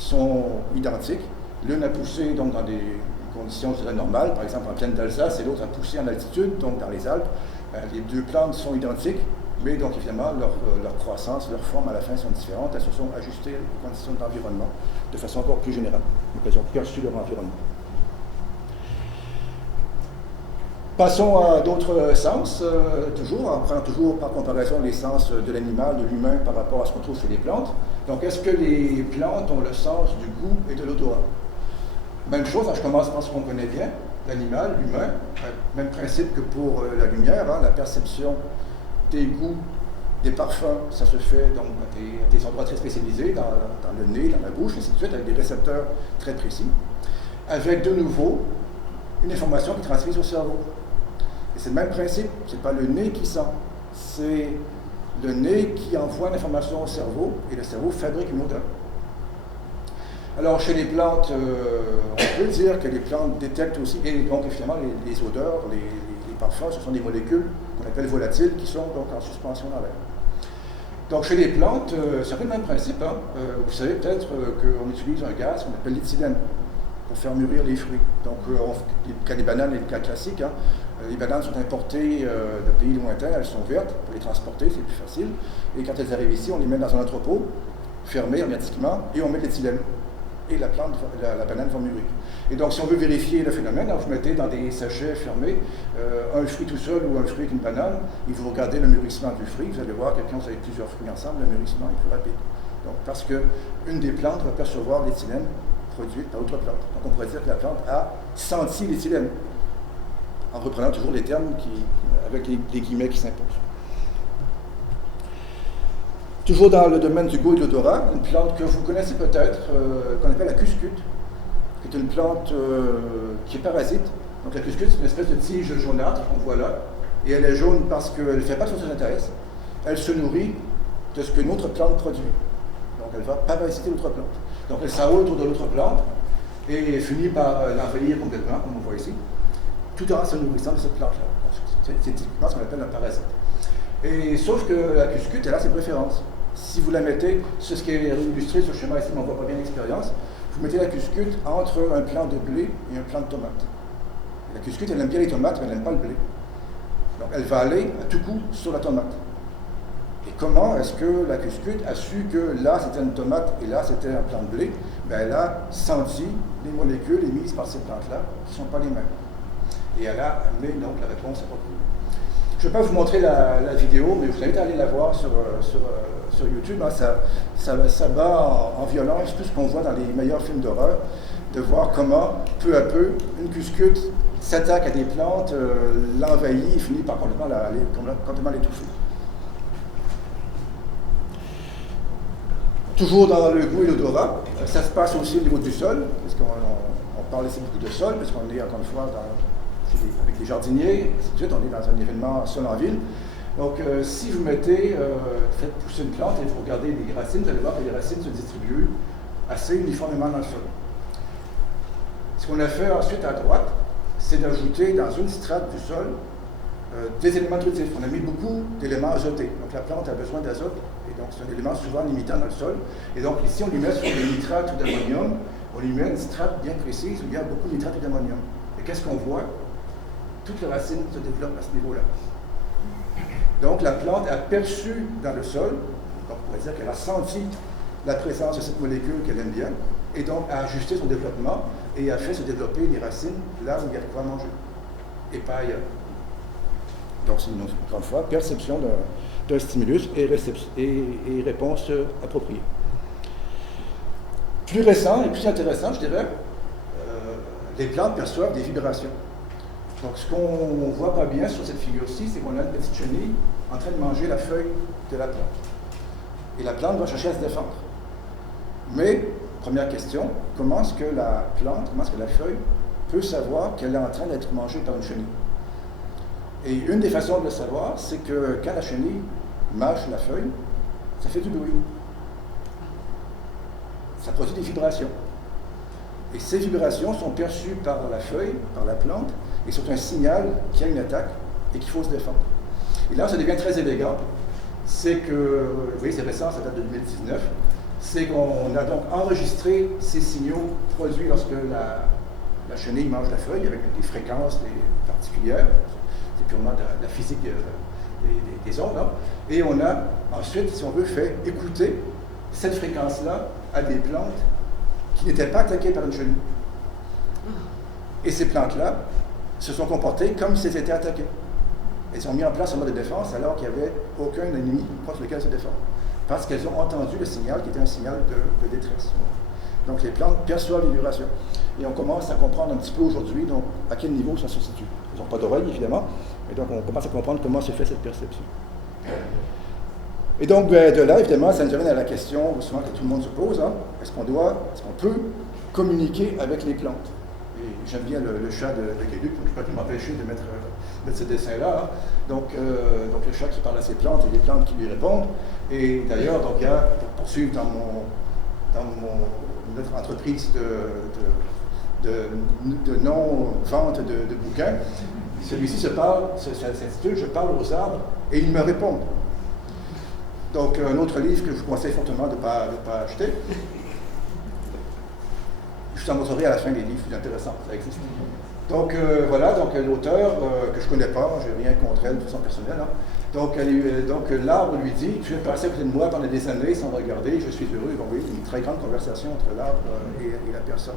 sont identiques, l'une a poussé donc, dans des conditions normales, par exemple en plaine d'Alsace, et l'autre a poussé en altitude, donc dans les Alpes. Les deux plantes sont identiques, mais donc évidemment leur croissance, leur forme à la fin sont différentes, elles se sont ajustées aux conditions de l'environnement de façon encore plus générale, donc elles ont perçu leur environnement. Passons à d'autres sens, on prend toujours par comparaison les sens de l'animal, de l'humain par rapport à ce qu'on trouve chez les plantes. Donc est-ce que les plantes ont le sens du goût et de l'odorat? Même chose, je commence par ce qu'on connaît bien, l'animal, l'humain, même principe que pour la lumière, la perception des goûts Des parfums, ça se fait donc à des endroits très spécialisés, dans le nez, dans la bouche, ainsi de suite, avec des récepteurs très précis, avec de nouveau une information qui est transmise au cerveau. Et c'est le même principe, ce n'est pas le nez qui sent, c'est le nez qui envoie l'information au cerveau, et le cerveau fabrique une odeur. Alors, chez les plantes, on peut dire que les plantes détectent aussi, et donc évidemment, les odeurs, les parfums, ce sont des molécules qu'on appelle volatiles qui sont donc en suspension dans l'air. Donc, chez les plantes, c'est un peu le même principe. Hein. Vous savez peut-être qu'on utilise un gaz qu'on appelle l'éthylène pour faire mûrir les fruits. Donc, quand les bananes est le cas classique, hein, les bananes sont importées de pays lointains, elles sont vertes, pour les transporter, c'est plus facile. Et quand elles arrivent ici, on les met dans un entrepôt, fermé hermétiquement, et on met de l'éthylène. Et la banane va mûrir. Et donc, si on veut vérifier le phénomène, vous mettez dans des sachets fermés un fruit tout seul ou un fruit avec une banane, et vous regardez le mûrissement du fruit, vous allez voir que quand vous avez plusieurs fruits ensemble, le mûrissement est plus rapide. Donc, parce qu'une des plantes va percevoir l'éthylène produite par autre plante. Donc, on pourrait dire que la plante a senti l'éthylène, en reprenant toujours les termes avec les guillemets qui s'imposent. Toujours dans le domaine du goût et de l'odorat, une plante que vous connaissez peut-être, qu'on appelle la cuscute, qui est une plante qui est parasite. Donc la cuscute, c'est une espèce de tige jaunâtre qu'on voit là, et elle est jaune parce qu'elle ne fait pas de photosynthèse, elle se nourrit de ce qu'une autre plante produit. Donc elle va parasiter l'autre plante. Donc elle s'enroule autour de l'autre plante et finit par l'envahir complètement, comme on voit ici, tout en se nourrissant de cette plante-là. C'est typiquement ce qu'on appelle un parasite. Et sauf que la cuscute, elle a ses préférences. Si vous la mettez, c'est ce qui est illustré sur le schéma ici, mais on ne voit pas bien l'expérience, vous mettez la cuscute entre un plant de blé et un plant de tomate. La cuscute, elle aime bien les tomates, mais elle n'aime pas le blé. Donc elle va aller à tout coup sur la tomate. Et comment est-ce que la cuscute a su que là c'était une tomate et là c'était un plant de blé? Ben, elle a senti les molécules émises par ces plantes-là, qui ne sont pas les mêmes. Et elle a amené donc la réponse appropriée. Je ne vais pas vous montrer la vidéo, mais je vous invite à aller la voir sur YouTube. Hein. Ça bat en violence tout ce qu'on voit dans les meilleurs films d'horreur, de voir comment, peu à peu, une cuscute s'attaque à des plantes, l'envahit et finit par complètement l'étouffer. Toujours dans le goût et l'odorat, ça se passe aussi au niveau du sol, parce qu'on parle ici beaucoup de sol, parce qu'on est encore une fois avec les jardiniers, on est dans un événement sol en ville. Donc, si vous faites pousser une plante et vous regardez les racines, vous allez voir que les racines se distribuent assez uniformément dans le sol. Ce qu'on a fait ensuite à droite, c'est d'ajouter dans une strate du sol des éléments nutritifs. On a mis beaucoup d'éléments azotés. Donc, la plante a besoin d'azote, et donc c'est un élément souvent limitant dans le sol. Et donc, ici, on lui met sur des nitrates ou d'ammonium, on lui met une strate bien précise où il y a beaucoup de nitrates et d'ammonium. Et qu'est-ce qu'on voit? Toutes les racines se développent à ce niveau-là. Donc la plante a perçu dans le sol, donc on pourrait dire qu'elle a senti la présence de cette molécule qu'elle aime bien, et donc a ajusté son développement et a fait se développer les racines là où il y a de quoi manger, et pas ailleurs. Donc c'est une grande fois perception d'un stimulus et réponse appropriée. Plus récent et plus intéressant, je dirais, les plantes perçoivent des vibrations. Donc, ce qu'on ne voit pas bien sur cette figure-ci, c'est qu'on a une petite chenille en train de manger la feuille de la plante. Et la plante va chercher à se défendre. Mais, première question, comment est-ce que la plante, comment est-ce que la feuille peut savoir qu'elle est en train d'être mangée par une chenille? Et une des façons de le savoir, c'est que quand la chenille mâche la feuille, ça fait du bruit. Ça produit des vibrations. Et ces vibrations sont perçues par la feuille, par la plante, et c'est un signal qu'il y a une attaque et qu'il faut se défendre. Et là, ça devient très élégant. C'est que, vous voyez, c'est récent, ça date de 2019, c'est qu'on a donc enregistré ces signaux produits lorsque la chenille mange la feuille avec des fréquences particulières. C'est purement de la physique des ondes. Hein. Et on a ensuite, si on veut, fait écouter cette fréquence-là à des plantes qui n'étaient pas attaquées par une chenille. Et ces plantes-là se sont comportées comme si elles étaient attaquées. Elles ont mis en place un mode de défense alors qu'il n'y avait aucun ennemi contre lequel se défendre. Parce qu'elles ont entendu le signal qui était un signal de détresse. Donc les plantes perçoivent les vibrations. Et on commence à comprendre un petit peu aujourd'hui donc, à quel niveau ça se situe. Elles n'ont pas d'oreille, évidemment, mais donc on commence à comprendre comment se fait cette perception. Et donc, de là, évidemment, ça nous amène à la question souvent que tout le monde se pose, hein, est-ce qu'on peut communiquer avec les plantes? Et j'aime bien le chat de Guéluc, donc je ne peux pas m'empêcher de mettre ce dessin-là. Hein. Donc, le chat qui parle à ses plantes et les plantes qui lui répondent. Et d'ailleurs, donc, il y a, pour poursuivre dans notre entreprise de non-vente de bouquins, celui-ci s'intitule « Je parle aux arbres et ils me répondent ». Donc, un autre livre que je vous conseille fortement de ne pas acheter. Je vous en montrerai à la fin des livres plus intéressants, ça existe. Donc, voilà, donc l'auteur, que je ne connais pas, je n'ai rien contre elle de façon personnelle. Hein. Donc, l'arbre lui dit, tu viens de passer à côté de moi pendant des années sans me regarder, je suis heureux. Donc, oui, une très grande conversation entre l'arbre et la personne.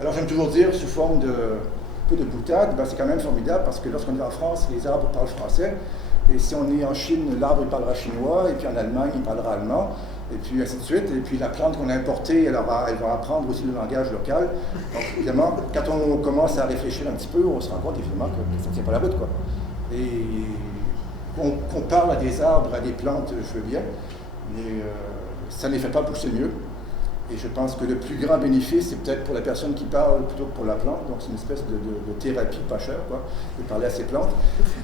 Alors, j'aime toujours dire, sous forme de peu de boutade, ben, c'est quand même formidable parce que lorsqu'on est en France, les arbres parlent français. Et si on est en Chine, l'arbre il parlera chinois, et puis en Allemagne, il parlera allemand, et puis ainsi de suite. Et puis la plante qu'on a importée, elle va apprendre aussi le langage local. Donc évidemment, quand on commence à réfléchir un petit peu, on se rend compte évidemment que ça ne tient pas la route, quoi. Et qu'on parle à des arbres, à des plantes, je veux bien, mais ça ne les fait pas pousser mieux. Et je pense que le plus grand bénéfice, c'est peut-être pour la personne qui parle plutôt que pour la plante. Donc c'est une espèce de thérapie pas chère, quoi, de parler à ses plantes.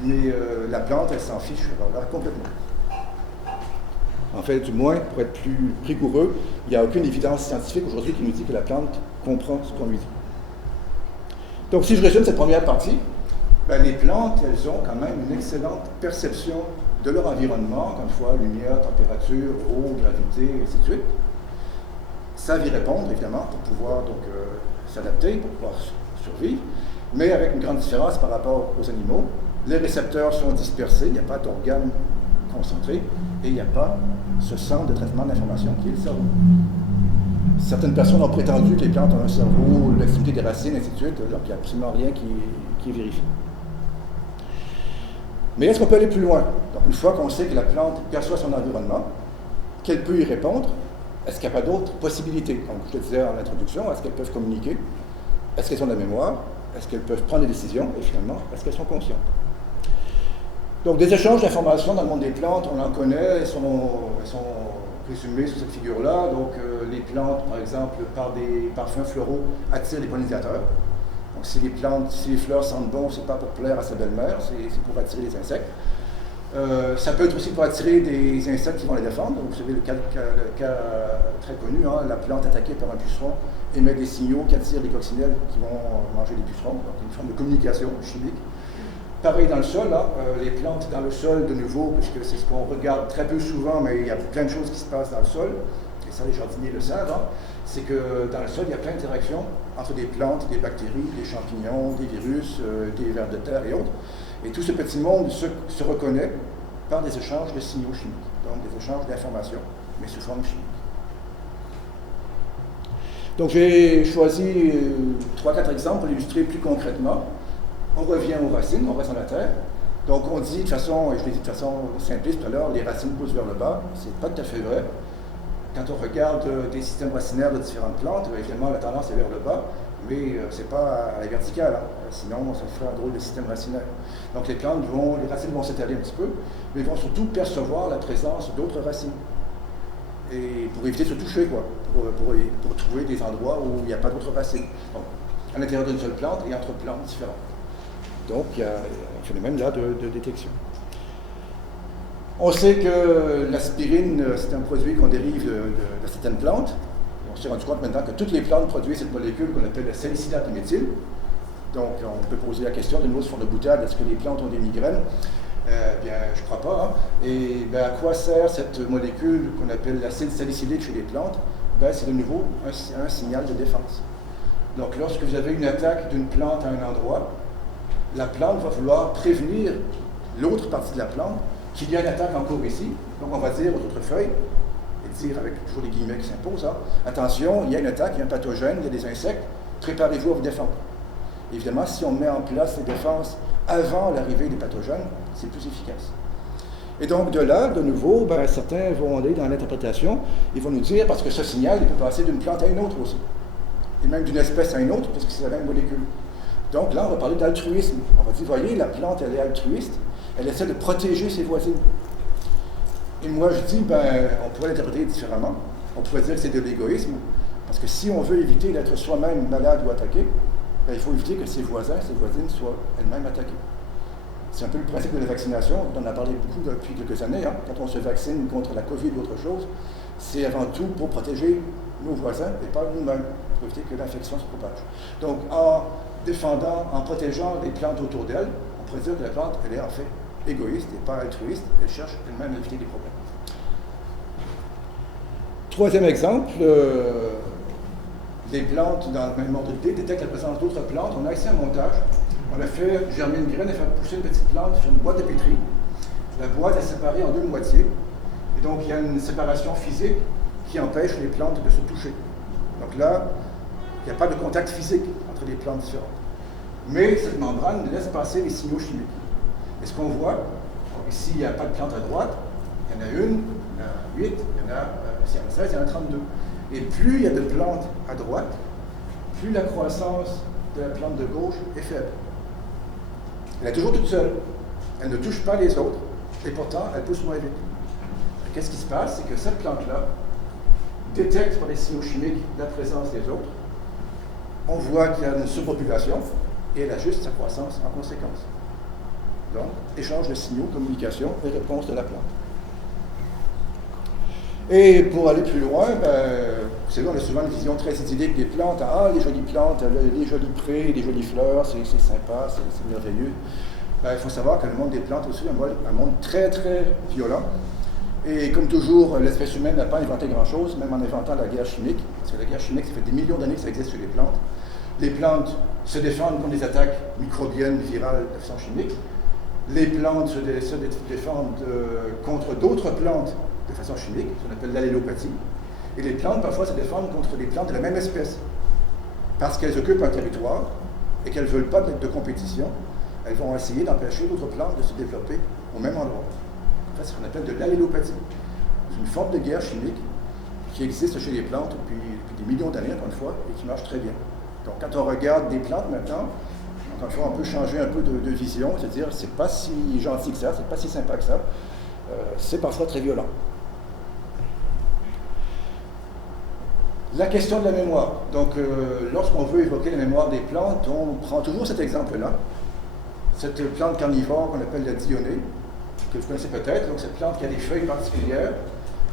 Mais la plante, elle s'en fiche complètement. En fait, du moins, pour être plus rigoureux, il n'y a aucune évidence scientifique aujourd'hui qui nous dit que la plante comprend ce qu'on lui dit. Donc si je résume cette première partie, ben, les plantes, elles ont quand même une excellente perception de leur environnement, encore une fois, lumière, température, eau, gravité, et ainsi de suite. Savent y répondre, évidemment, pour pouvoir donc s'adapter, pour pouvoir survivre, mais avec une grande différence par rapport aux animaux. Les récepteurs sont dispersés, il n'y a pas d'organes concentrés, et il n'y a pas ce centre de traitement d'information qui est le cerveau. Certaines personnes ont prétendu que les plantes ont un cerveau, l'extrémité des racines, ainsi de suite, alors qu'il n'y a absolument rien qui est vérifié. Mais est-ce qu'on peut aller plus loin? Donc une fois qu'on sait que la plante perçoit son environnement, qu'elle peut y répondre, est-ce qu'il n'y a pas d'autres possibilités? Comme je le disais en introduction, est-ce qu'elles peuvent communiquer? Est-ce qu'elles ont de la mémoire? Est-ce qu'elles peuvent prendre des décisions? Et finalement, est-ce qu'elles sont conscientes? Donc, des échanges d'informations dans le monde des plantes, on en connaît, elles sont résumées sous cette figure-là. Donc, les plantes, par exemple, par des parfums floraux, attirent les pollinisateurs. Donc, si les fleurs sentent bon, c'est pas pour plaire à sa belle-mère, c'est pour attirer les insectes. Ça peut être aussi pour attirer des insectes qui vont les défendre. Donc, vous savez, le cas très connu, hein, la plante attaquée par un puceron émet des signaux qui attirent les coccinelles qui vont manger les pucerons. Donc, une forme de communication chimique. Pareil dans le sol, hein, les plantes dans le sol, de nouveau, puisque c'est ce qu'on regarde très peu souvent, mais il y a plein de choses qui se passent dans le sol, et ça les jardiniers le savent, hein, c'est que dans le sol, il y a plein d'interactions entre des plantes, des bactéries, des champignons, des virus, des vers de terre et autres. Et tout ce petit monde se reconnaît par des échanges de signaux chimiques, donc des échanges d'informations, mais sous forme chimique. Donc j'ai choisi 3-4 exemples pour illustrer plus concrètement. On revient aux racines, on reste dans la terre. Donc on dit de façon, et je l'ai dit de façon simpliste tout à l'heure, les racines poussent vers le bas. C'est pas tout à fait vrai. Quand on regarde des systèmes racinaires de différentes plantes, évidemment la tendance est vers le bas, mais c'est pas à la verticale, hein. Sinon ça ferait un drôle de système racinaire. Donc les racines vont s'étaler un petit peu, mais vont surtout percevoir la présence d'autres racines. Et pour éviter de se toucher, quoi, pour trouver des endroits où il n'y a pas d'autres racines. Donc, à l'intérieur d'une seule plante et entre plantes différentes. Donc il y a un phénomène là de détection. On sait que l'aspirine, c'est un produit qu'on dérive de certaines plantes. On s'est rendu compte maintenant que toutes les plantes produisent cette molécule qu'on appelle le salicylate de méthyle. Donc on peut poser la question d'une autre forme de boutade, est-ce que les plantes ont des migraines? Bien, je ne crois pas. Hein. Et bien, à quoi sert cette molécule qu'on appelle l'acide salicylique chez les plantes? Ben, c'est de nouveau un signal de défense. Donc lorsque vous avez une attaque d'une plante à un endroit, la plante va vouloir prévenir l'autre partie de la plante qu'il y a une attaque en cours ici. Donc on va dire aux autres feuilles, et dire avec toujours les guillemets qui s'imposent, hein, attention, il y a une attaque, il y a un pathogène, il y a des insectes, préparez-vous à vous défendre. Évidemment, si on met en place les défenses avant l'arrivée des pathogènes, c'est plus efficace. Et donc de là, de nouveau, ben, certains vont aller dans l'interprétation, ils vont nous dire, parce que ce signal, il peut passer d'une plante à une autre aussi, et même d'une espèce à une autre, parce que c'est la même molécule. Donc là, on va parler d'altruisme. On va dire, voyez, la plante, elle est altruiste, elle essaie de protéger ses voisines. Et moi je dis, ben, on pourrait l'interpréter différemment. On pourrait dire que c'est de l'égoïsme, parce que si on veut éviter d'être soi-même malade ou attaqué, ben, il faut éviter que ses voisins, ses voisines soient elles-mêmes attaquées. C'est un peu le principe de la vaccination, on en a parlé beaucoup depuis quelques années. Hein. Quand on se vaccine contre la COVID ou autre chose, c'est avant tout pour protéger nos voisins et pas nous-mêmes, pour éviter que l'infection se propage. Donc en défendant, en protégeant les plantes autour d'elle, on pourrait dire que la plante, elle est en fait égoïste et pas altruiste, elle cherche elle-même à éviter des problèmes. Troisième exemple, les plantes dans le même ordre d'idée détectent la présence d'autres plantes. On a ici un montage. On a fait germer une graine et fait pousser une petite plante sur une boîte de pétri. La boîte est séparée en deux moitiés. Et donc, il y a une séparation physique qui empêche les plantes de se toucher. Donc là, il n'y a pas de contact physique entre les plantes différentes. Mais cette membrane laisse passer les signaux chimiques. Et ce qu'on voit, ici, il n'y a pas de plante à droite. Il y en a une, il y en a 8, il y en a 16, il y en a 32. Et plus il y a de plantes à droite, plus la croissance de la plante de gauche est faible. Elle est toujours toute seule. Elle ne touche pas les autres, et pourtant, elle pousse moins vite. Qu'est-ce qui se passe? C'est que cette plante-là détecte par les signaux chimiques la présence des autres. On voit qu'il y a une surpopulation, et elle ajuste sa croissance en conséquence. Donc, échange de signaux, communication et réponse de la plante. Et pour aller plus loin, vous savez, on a souvent une vision très idyllique des plantes. Ah, les jolies plantes, les jolis prés, les jolies fleurs, c'est sympa, c'est merveilleux. Il faut savoir que le monde des plantes aussi est un monde très, très violent. Et comme toujours, l'espèce humaine n'a pas inventé grand-chose, même en inventant la guerre chimique. Parce que la guerre chimique, ça fait des millions d'années que ça existe sur les plantes. Les plantes se défendent contre des attaques microbiennes, virales, de façon chimique. Les plantes se défendent contre d'autres plantes de façon chimique, ce qu'on appelle l'allélopathie. Et les plantes, parfois, se défendent contre des plantes de la même espèce. Parce qu'elles occupent un territoire et qu'elles ne veulent pas de compétition, elles vont essayer d'empêcher d'autres plantes de se développer au même endroit. En fait, c'est ce qu'on appelle de l'allélopathie. C'est une forme de guerre chimique qui existe chez les plantes depuis des millions d'années, encore une fois, et qui marche très bien. Donc, quand on regarde des plantes maintenant, encore une fois, on peut changer un peu de vision, c'est-à-dire c'est pas si gentil que ça, c'est pas si sympa que ça, c'est parfois très violent. La question de la mémoire. Donc, lorsqu'on veut évoquer la mémoire des plantes, on prend toujours cet exemple-là. Cette plante carnivore qu'on appelle la dionée, que vous connaissez peut-être. Donc, cette plante qui a des feuilles particulières,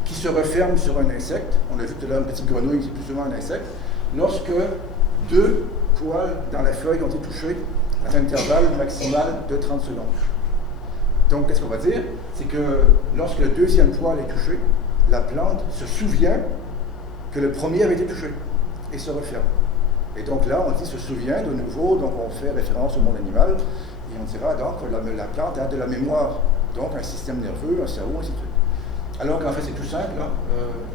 qui se referment sur un insecte. On a vu tout à l'heure une petite grenouille, c'est plus souvent un insecte. Lorsque 2 poils dans la feuille ont été touchés à un intervalle maximal de 30 secondes. Donc, qu'est-ce qu'on va dire? C'est que lorsque le deuxième poil est touché, la plante se souvient que le premier avait été touché et se referme. Et donc là, on dit se souvient de nouveau, donc on fait référence au monde animal, et on dira donc que la plante a de la mémoire, donc un système nerveux, un cerveau, ainsi de suite. Alors qu'en fait, c'est tout simple, hein,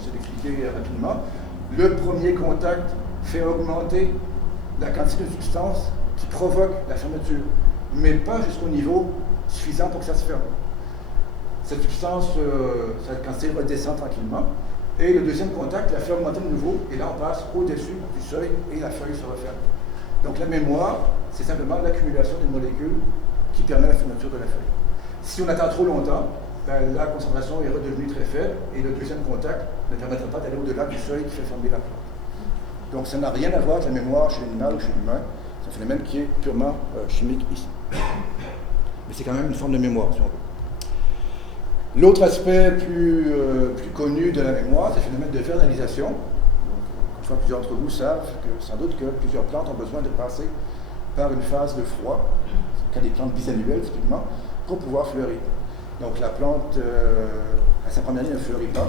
je vais l'expliquer rapidement. Le premier contact fait augmenter la quantité de substance qui provoque la fermeture, mais pas jusqu'au niveau suffisant pour que ça se ferme. Cette substance, cette quantité redescend tranquillement, et le deuxième contact la fait augmenter de nouveau, et là on passe au-dessus du seuil et la feuille se referme. Donc la mémoire, c'est simplement l'accumulation des molécules qui permet la fermeture de la feuille. Si on attend trop longtemps, la concentration est redevenue très faible, et le deuxième contact ne permettra pas d'aller au-delà du seuil qui fait fermer la plante. Donc ça n'a rien à voir avec la mémoire chez l'animal ou chez l'humain, c'est un phénomène qui est purement chimique ici. Mais c'est quand même une forme de mémoire, si on veut. L'autre aspect plus connu de la mémoire, c'est le phénomène de vernalisation. Donc, plusieurs d'entre vous savent sans doute que plusieurs plantes ont besoin de passer par une phase de froid, c'est le cas des plantes bisannuelles typiquement, pour pouvoir fleurir. Donc la plante, à sa première année, ne fleurit pas,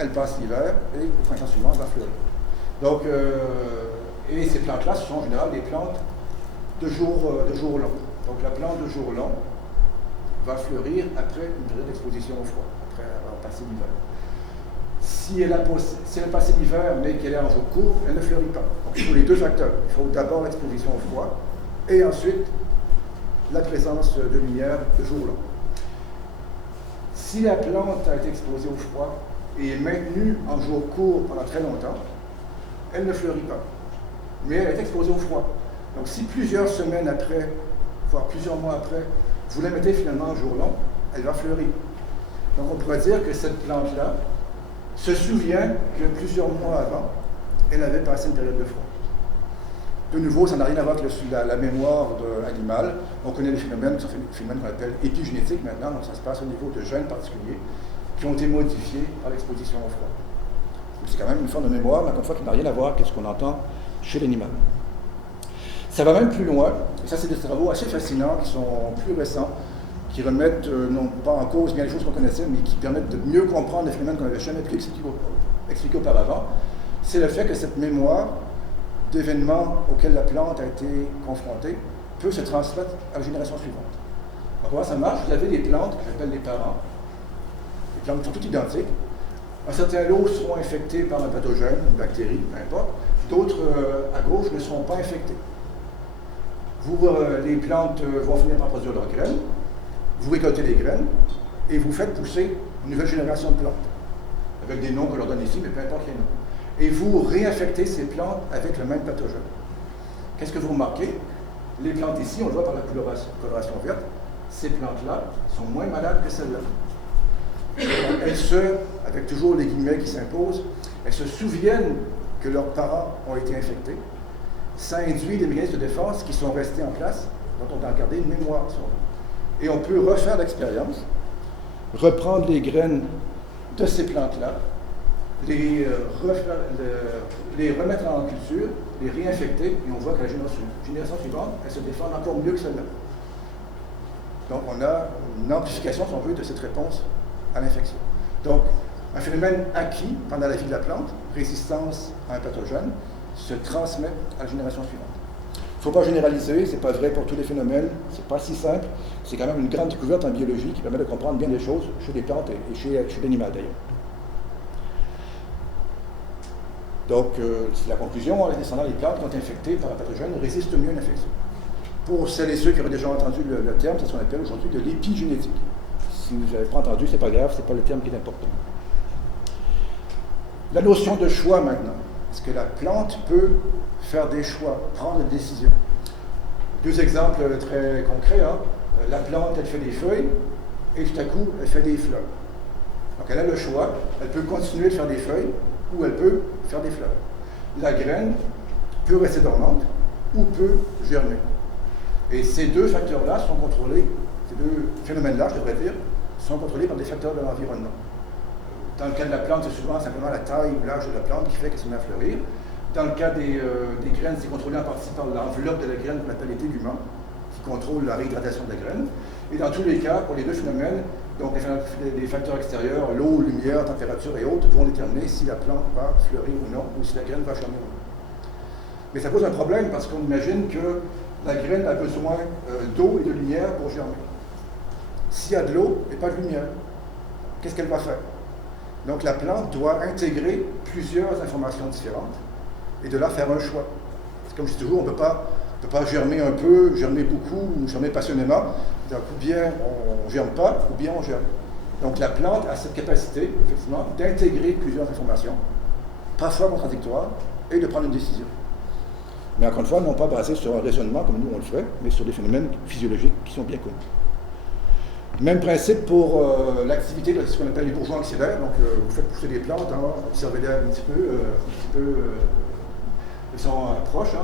elle passe l'hiver et au printemps suivant, elle va fleurir. Donc, et ces plantes-là, ce sont en général des plantes de jour long. Donc la plante de jour long va fleurir après une période d'exposition au froid, après avoir passé l'hiver. Si elle a passé l'hiver, mais qu'elle est en jour court, elle ne fleurit pas. Donc il faut les deux facteurs. Il faut d'abord l'exposition au froid, et ensuite la présence de lumière de jour long. Si la plante a été exposée au froid et est maintenue en jour court pendant très longtemps, elle ne fleurit pas. Mais elle est exposée au froid. Donc si plusieurs semaines après, voire plusieurs mois après, vous la mettez finalement en jour long, elle va fleurir. Donc on pourrait dire que cette plante-là se souvient que plusieurs mois avant, elle avait passé une période de froid. De nouveau, ça n'a rien à voir avec la mémoire animale. On connaît les phénomènes qui sont des phénomènes qu'on appelle épigénétiques maintenant, donc ça se passe au niveau de gènes particuliers qui ont été modifiés par l'exposition au froid. C'est quand même une forme de mémoire, mais encore une fois, qui n'a rien à voir avec ce qu'on entend chez l'animal. Ça va même plus loin, et ça c'est des travaux assez fascinants qui sont plus récents, qui remettent non pas en cause bien les choses qu'on connaissait, mais qui permettent de mieux comprendre les phénomènes qu'on n'avait jamais pu expliquer auparavant. C'est le fait que cette mémoire d'événements auxquels la plante a été confrontée peut se transmettre à la génération suivante. Donc comment ça marche? Vous avez des plantes que j'appelle les parents, les plantes qui sont toutes identiques. Un certain lot seront infectés par un pathogène, une bactérie, peu importe. D'autres, à gauche, ne seront pas infectés. Les plantes vont finir par produire leurs graines, vous récoltez les graines et vous faites pousser une nouvelle génération de plantes, avec des noms qu'on leur donne ici, mais peu importe les noms. Et vous réinfectez ces plantes avec le même pathogène. Qu'est-ce que vous remarquez? Les plantes ici, on le voit par la coloration verte, ces plantes-là sont moins malades que celles-là. Elles avec toujours les guillemets qui s'imposent, elles se souviennent que leurs parents ont été infectés. Ça induit des mécanismes de défense qui sont restés en place, dont on a gardé une mémoire sur eux. Et on peut refaire l'expérience, reprendre les graines de ces plantes-là, les remettre en culture, les réinfecter, et on voit que la génération suivante, elle se défend encore mieux que celle-là. Donc on a une amplification, si on veut, de cette réponse à l'infection. Donc, un phénomène acquis pendant la vie de la plante, résistance à un pathogène, se transmet à la génération suivante. Il ne faut pas généraliser, ce n'est pas vrai pour tous les phénomènes, ce n'est pas si simple. C'est quand même une grande découverte en biologie qui permet de comprendre bien les choses chez les plantes et chez l'animal d'ailleurs. Donc, c'est la conclusion, les descendants des plantes, quand infectées par un pathogène, résistent mieux à l'infection. Pour celles et ceux qui auraient déjà entendu le terme, c'est ce qu'on appelle aujourd'hui de l'épigénétique. Si vous n'avez pas entendu, ce n'est pas grave, ce n'est pas le terme qui est important. La notion de choix maintenant. Est-ce que la plante peut faire des choix, prendre des décisions? Deux exemples très concrets. La plante, elle fait des feuilles et tout à coup, elle fait des fleurs. Donc elle a le choix, elle peut continuer de faire des feuilles ou elle peut faire des fleurs. La graine peut rester dormante ou peut germer. Et ces deux facteurs-là sont contrôlés, ces deux phénomènes-là, je devrais dire, sont contrôlés par des facteurs de l'environnement. Dans le cas de la plante, c'est souvent simplement la taille ou l'âge de la plante qui fait qu'elle se met à fleurir. Dans le cas des graines, c'est contrôlé en partie par l'enveloppe de la graine qu'on appelle les téguments, qui contrôle la réhydratation de la graine. Et dans tous les cas, pour les deux phénomènes, donc les facteurs extérieurs, l'eau, lumière, température et autres, vont déterminer si la plante va fleurir ou non, ou si la graine va germer ou non. Mais ça pose un problème parce qu'on imagine que la graine a besoin d'eau et de lumière pour germer. S'il y a de l'eau et pas de lumière, qu'est-ce qu'elle va faire? Donc la plante doit intégrer plusieurs informations différentes et de là faire un choix. C'est comme je dis toujours, on ne peut pas germer un peu, germer beaucoup ou germer passionnément. Donc ou bien on ne germe pas, ou bien on germe. Donc la plante a cette capacité, effectivement, d'intégrer plusieurs informations, parfois contradictoires, et de prendre une décision. Mais encore une fois, non pas basé sur un raisonnement comme nous on le ferait, mais sur des phénomènes physiologiques qui sont bien connus. Même principe pour l'activité de ce qu'on appelle les bourgeons axillaires. Donc, vous faites pousser des plantes, observez-les un petit peu de son approche.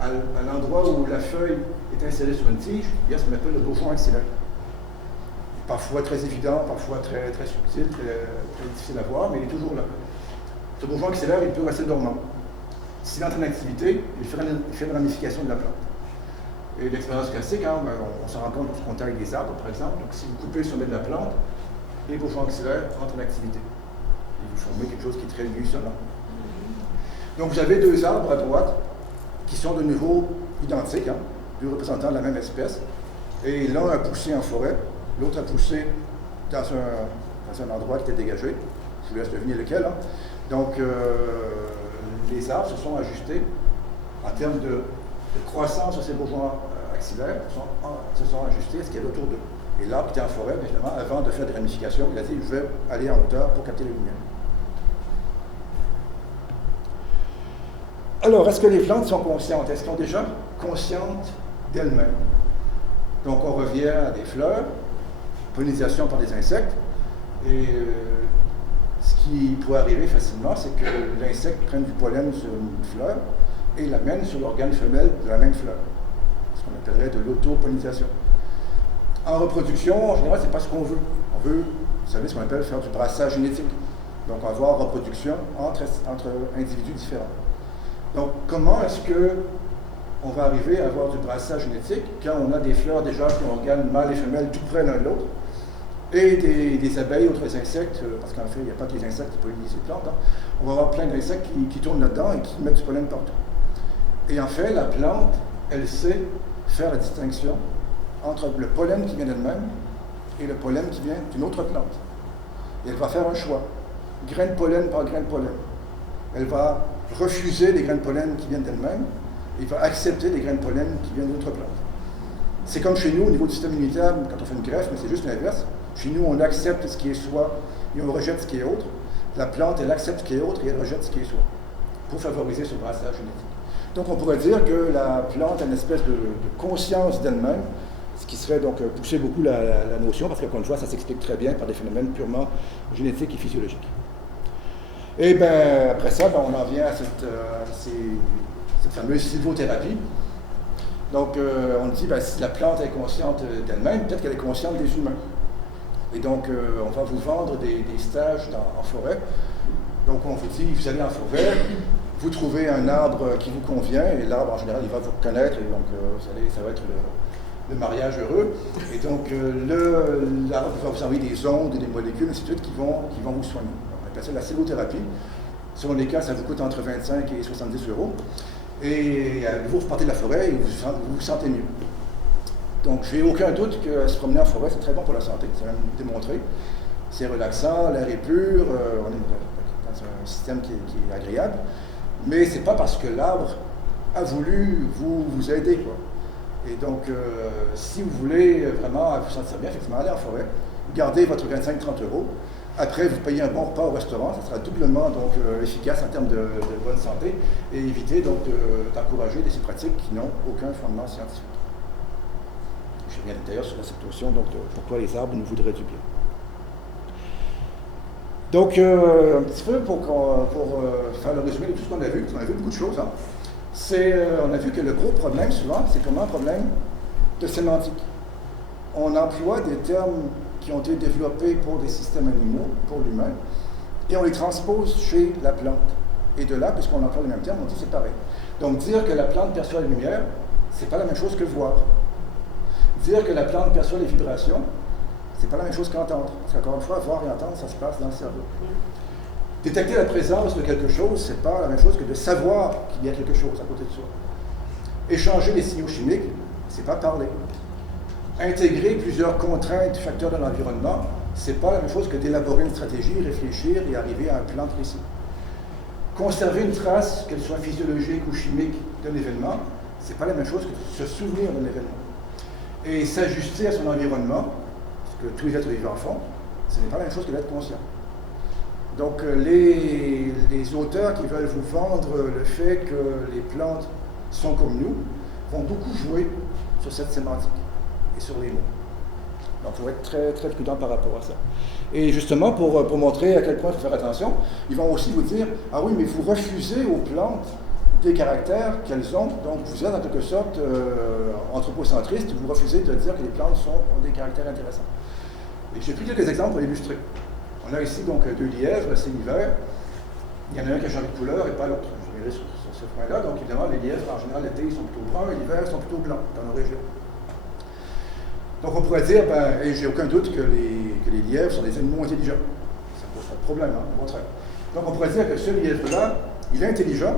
À l'endroit où la feuille est insérée sur une tige, il y a ce qu'on appelle le bourgeon axillaire. Parfois très évident, parfois très, très subtil, très difficile à voir, mais il est toujours là. Ce bourgeon axillaire, il peut rester dormant. S'il entre en activité, il fait une ramification de la plante. Et l'expérience classique, on s'en rend compte lorsqu'on taille des arbres, par exemple. Donc, si vous coupez le sommet de la plante, les bourgeons axillaires entrent en activité. Et vous formez quelque chose qui est très luisonnant. Donc, vous avez deux arbres à droite qui sont de nouveau identiques, deux représentants de la même espèce. Et l'un a poussé en forêt, l'autre a poussé dans un endroit qui était dégagé. Je vous laisse deviner lequel. Donc, les arbres se sont ajustés en termes de croissance de ces bourgeons axillaires, se sont ajustés à ce qu'il y avait autour d'eux. Et l'arbre qui était en forêt, évidemment, avant de faire des ramifications, il a dit « je vais aller en hauteur pour capter les lumières ». Alors, est-ce que les plantes sont conscientes? Est-ce qu'elles sont déjà conscientes d'elles-mêmes? Donc, on revient à des fleurs, pollinisation par des insectes. Et ce qui pourrait arriver facilement, c'est que l'insecte prenne du pollen sur une fleur et l'amène sur l'organe femelle de la même fleur. Ce qu'on appellerait de l'autopollinisation. En reproduction, en général, ce n'est pas ce qu'on veut. On veut, vous savez, ce qu'on appelle faire du brassage génétique. Donc, avoir reproduction entre individus différents. Donc, comment est-ce qu'on va arriver à avoir du brassage génétique quand on a des fleurs déjà qui ont organes mâles et femelles tout près l'un de l'autre, et des abeilles, autres insectes, parce qu'en fait, il n'y a pas que les insectes qui pollinisent les plantes. Hein. On va avoir plein d'insectes qui tournent là-dedans et qui mettent du pollen partout. Et en fait, la plante, elle sait faire la distinction entre le pollen qui vient d'elle-même et le pollen qui vient d'une autre plante. Et elle va faire un choix, grain de pollen par grain de pollen. Elle va refuser les grains de pollen qui viennent d'elle-même et va accepter les grains de pollen qui viennent d'autres plantes. C'est comme chez nous, au niveau du système immunitaire, quand on fait une greffe, mais c'est juste l'inverse. Chez nous, on accepte ce qui est soi et on rejette ce qui est autre. La plante, elle accepte ce qui est autre et elle rejette ce qui est soi, pour favoriser ce brassage génétique. Donc on pourrait dire que la plante a une espèce de conscience d'elle-même, ce qui serait donc pousser beaucoup la notion, parce qu'encore une fois, ça s'explique très bien par des phénomènes purement génétiques et physiologiques. Et bien, après ça, on en vient à cette fameuse sylvothérapie. Donc, on dit, si la plante est consciente d'elle-même, peut-être qu'elle est consciente des humains. Et donc, on va vous vendre des stages en forêt. Donc, on vous dit, vous allez en forêt, vous trouvez un arbre qui vous convient, et l'arbre, en général, il va vous reconnaître, et donc, ça va être le mariage heureux. Et donc, l'arbre va vous envoyer des ondes et des molécules, ainsi de suite, qui vont vous soigner. On appelle ça la sylvothérapie. Selon les cas, ça vous coûte entre 25 et 70 €. Et vous repartez de la forêt et vous vous sentez mieux. Donc, je n'ai aucun doute que se promener en forêt, c'est très bon pour la santé, c'est même démontré. C'est relaxant, l'air est pur, on est dans un système qui est agréable. Mais ce n'est pas parce que l'arbre a voulu vous aider, quoi. Et donc, si vous voulez vraiment vous sentir bien, effectivement, allez en forêt, gardez votre 25-30 €. Après, vous payez un bon repas au restaurant, ça sera doublement donc, efficace en termes de bonne santé, et évitez donc d'encourager des pratiques qui n'ont aucun fondement scientifique. Je reviens d'ailleurs sur cette notion donc, de pourquoi les arbres nous voudraient du bien. Donc, un petit peu pour faire le résumé de tout ce qu'on a vu, parce qu'on a vu beaucoup de choses, hein. On a vu que le gros problème, souvent, c'est vraiment un problème de sémantique. On emploie des termes qui ont été développés pour des systèmes animaux, pour l'humain, et on les transpose chez la plante. Et de là, puisqu'on emploie les mêmes termes, on dit c'est pareil. Donc dire que la plante perçoit la lumière, c'est pas la même chose que voir. Dire que la plante perçoit les vibrations, c'est pas la même chose qu'entendre. Parce qu'encore une fois, voir et entendre, ça se passe dans le cerveau. Détecter la présence de quelque chose, c'est pas la même chose que de savoir qu'il y a quelque chose à côté de soi. Échanger les signaux chimiques, c'est pas parler. Intégrer plusieurs contraintes, facteurs de l'environnement, c'est pas la même chose que d'élaborer une stratégie, réfléchir et arriver à un plan précis. Conserver une trace, qu'elle soit physiologique ou chimique, d'un événement, c'est pas la même chose que de se souvenir d'un événement. Et s'ajuster à son environnement, ce que tous les êtres vivants font, ce n'est pas la même chose que d'être conscient. Donc les auteurs qui veulent vous vendre le fait que les plantes sont comme nous, vont beaucoup jouer sur cette sémantique et sur les mots. Donc il faut être très, très prudent par rapport à ça. Et justement, pour montrer à quel point il faut faire attention, ils vont aussi vous dire, ah oui, mais vous refusez aux plantes des caractères qu'elles ont, donc vous êtes en quelque sorte anthropocentriste, vous refusez de dire que les plantes ont des caractères intéressants. Et j'ai pris quelques exemples pour illustrer. On a ici donc 2 lièvres, c'est l'hiver. Il y en a un qui a changé de couleur et pas l'autre. Je verrai sur ce point-là. Donc évidemment, les lièvres, en général, l'été, ils sont plutôt bruns, et l'hiver, ils sont plutôt blancs dans nos régions. Donc on pourrait dire, et j'ai aucun doute que les lièvres sont des animaux intelligents. Ça ne pose pas de problème, hein, au contraire. Donc on pourrait dire que ce lièvre-là, il est intelligent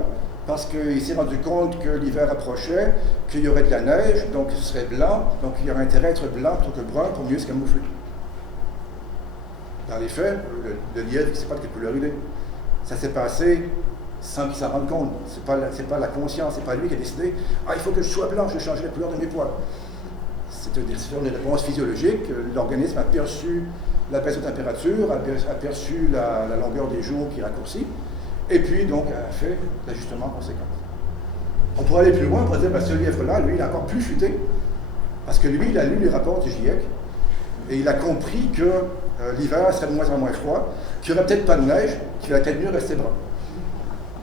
parce qu'il s'est rendu compte que l'hiver approchait, qu'il y aurait de la neige, donc il serait blanc, donc il y aurait intérêt à être blanc plutôt que brun pour mieux se camoufler. Dans les faits, le lièvre, il ne sait pas de quelle couleur il est. Ça s'est passé sans qu'il s'en rende compte. C'est pas la conscience, c'est pas lui qui a décidé « Ah, il faut que je sois blanc, je vais changer la couleur de mes poils. » C'est une réponse physiologique. L'organisme a perçu la baisse de température, a perçu la longueur des jours qui raccourcit, et puis donc a fait l'ajustement conséquent. On pourrait aller plus loin, on pourrait dire ce lièvre-là, lui, il est encore plus futé, parce que lui, il a lu les rapports du GIEC, et il a compris que l'hiver serait de moins en moins froid, qu'il n'y aurait peut-être pas de neige, qu'il allait peut-être mieux rester brun.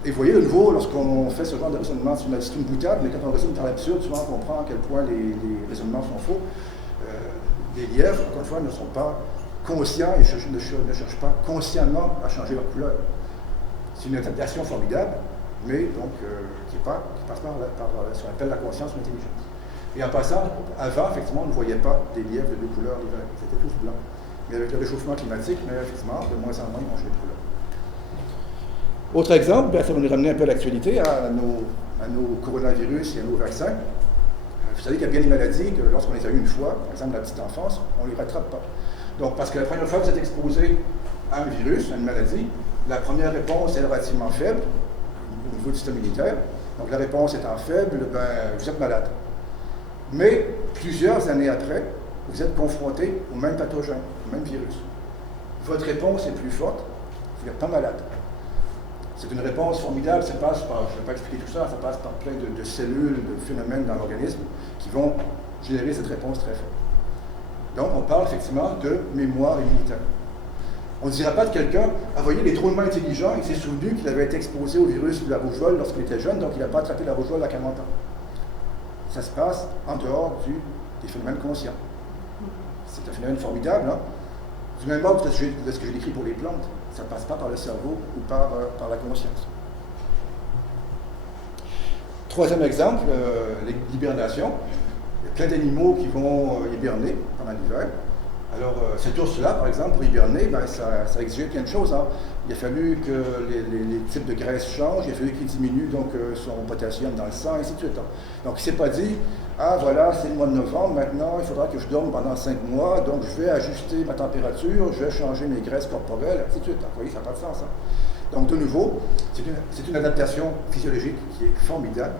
Et vous voyez, de nouveau, lorsqu'on fait ce genre de raisonnement, c'est une boutade, mais quand on raisonne par l'absurde, souvent on comprend à quel point les raisonnements sont faux. Les lièvres, encore une fois, ne sont pas conscients et ne cherchent pas consciemment à changer leur couleur. C'est une adaptation formidable, mais donc qui passe par ce qu'on appelle la conscience ou l'intelligence. Et en passant, avant, effectivement, on ne voyait pas des lièvres de deux couleurs l'hiver, c'était tous blancs. Mais avec le réchauffement climatique, effectivement, de moins en moins, ils ont changé de couleur. Autre exemple, ça va nous ramener un peu à l'actualité, à nos coronavirus et à nos vaccins. Vous savez qu'il y a bien des maladies que lorsqu'on les a eues une fois, par exemple la petite enfance, on ne les rattrape pas. Donc, parce que la première fois que vous êtes exposé à un virus, à une maladie, la première réponse est relativement faible au niveau du système immunitaire. Donc, la réponse étant faible, vous êtes malade. Mais, plusieurs années après, vous êtes confronté au même pathogène, au même virus. Votre réponse est plus forte, vous n'êtes pas malade. C'est une réponse formidable, ça passe par, je ne vais pas expliquer tout ça, ça passe par plein de cellules, de phénomènes dans l'organisme qui vont générer cette réponse très forte. Donc, on parle effectivement de mémoire immunitaire. On ne dira pas de quelqu'un, ah, voyez, il est drôlement intelligent, il s'est souvenu qu'il avait été exposé au virus de la rougeole lorsqu'il était jeune, donc il n'a pas attrapé la rougeole à 40 ans. Ça se passe en dehors des phénomènes conscients. C'est un phénomène formidable, hein? Du même ordre de ce que j'ai décrit pour les plantes, ça ne passe pas par le cerveau ou par la conscience. Troisième exemple, l'hibernation. Il y a plein d'animaux qui vont hiberner pendant l'hiver. Alors, cet ours-là, par exemple, pour hiberner, ça exigeait plein de choses. Hein. Il a fallu que les types de graisse changent, il a fallu qu'il diminue donc, son potassium dans le sang, et ainsi de suite. Donc, il ne s'est pas dit, ah voilà, c'est le mois de novembre, maintenant il faudra que je dorme pendant 5 mois, donc je vais ajuster ma température, je vais changer mes graisses corporelles, ainsi de suite. Donc, vous voyez, ça n'a pas de sens. Hein. Donc, de nouveau, c'est une adaptation physiologique qui est formidable,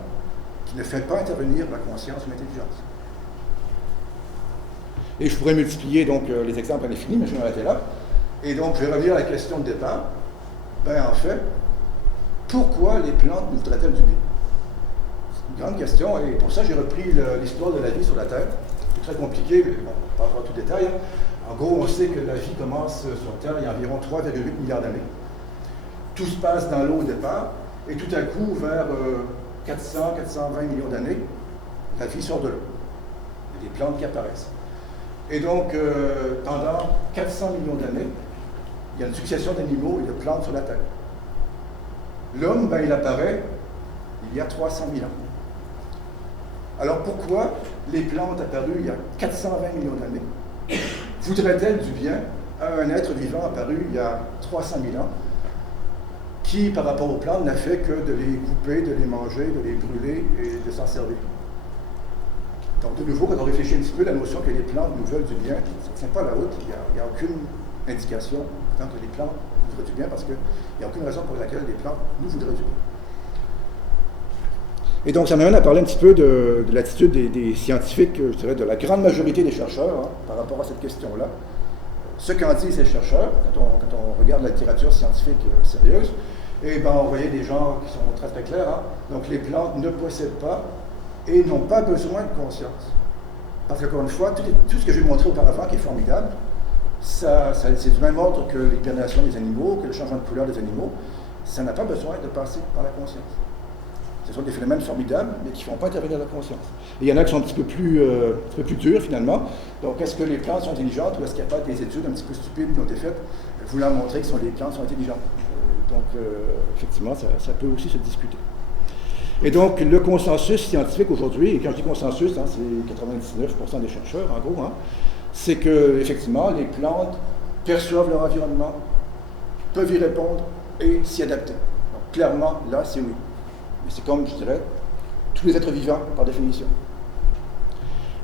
qui ne fait pas intervenir la conscience ou l'intelligence. Et je pourrais multiplier donc les exemples à l'infini, mais je vais m'arrêter là. Et donc, je vais revenir à la question de départ. En fait, pourquoi les plantes nous voudraient-elles du bien? C'est une grande question, et pour ça, j'ai repris l'histoire de la vie sur la Terre. C'est très compliqué, mais bon, on ne parlera pas tout détail. Hein. En gros, on sait que la vie commence sur Terre il y a environ 3,8 milliards d'années. Tout se passe dans l'eau au départ, et tout à coup, vers 400-420 millions d'années, la vie sort de l'eau. Il y a des plantes qui apparaissent. Et donc, pendant 400 millions d'années, il y a une succession d'animaux et de plantes sur la Terre. L'homme, il apparaît il y a 300 000 ans. Alors pourquoi les plantes apparues il y a 420 millions d'années voudraient-elles du bien à un être vivant apparu il y a 300 000 ans qui, par rapport aux plantes, n'a fait que de les couper, de les manger, de les brûler et de s'en servir? Donc, de nouveau, quand on réfléchit un petit peu, la notion que les plantes nous veulent du bien, ça ne tient pas la route. Il n'y a aucune indication tant que les plantes nous voudraient du bien, parce qu'il n'y a aucune raison pour laquelle les plantes nous voudraient du bien. Et donc, ça m'amène à parler un petit peu de l'attitude des scientifiques, je dirais, de la grande majorité des chercheurs, hein, par rapport à cette question-là. Ce qu'en disent ces chercheurs, quand on regarde la littérature scientifique sérieuse, on voyait des gens qui sont très très clairs. Hein. Donc, les plantes ne possèdent pas et n'ont pas besoin de conscience. Parce qu'encore une fois, tout ce que j'ai montré auparavant, qui est formidable, c'est du même ordre que l'hibernation des animaux, que le changement de couleur des animaux, ça n'a pas besoin de passer par la conscience. Ce sont des phénomènes formidables, mais qui ne font pas intervenir la conscience. Et il y en a qui sont un petit peu plus durs, finalement. Donc, est-ce que les plantes sont intelligentes, ou est-ce qu'il n'y a pas des études un petit peu stupides qui ont été faites voulant montrer que les plantes sont intelligentes? Donc, effectivement, ça peut aussi se discuter. Et donc, le consensus scientifique aujourd'hui, et quand je dis consensus, hein, c'est 99% des chercheurs, en gros, hein, c'est que, effectivement, les plantes perçoivent leur environnement, peuvent y répondre et s'y adapter. Donc, clairement, là, c'est oui. Mais c'est comme, je dirais, tous les êtres vivants, par définition.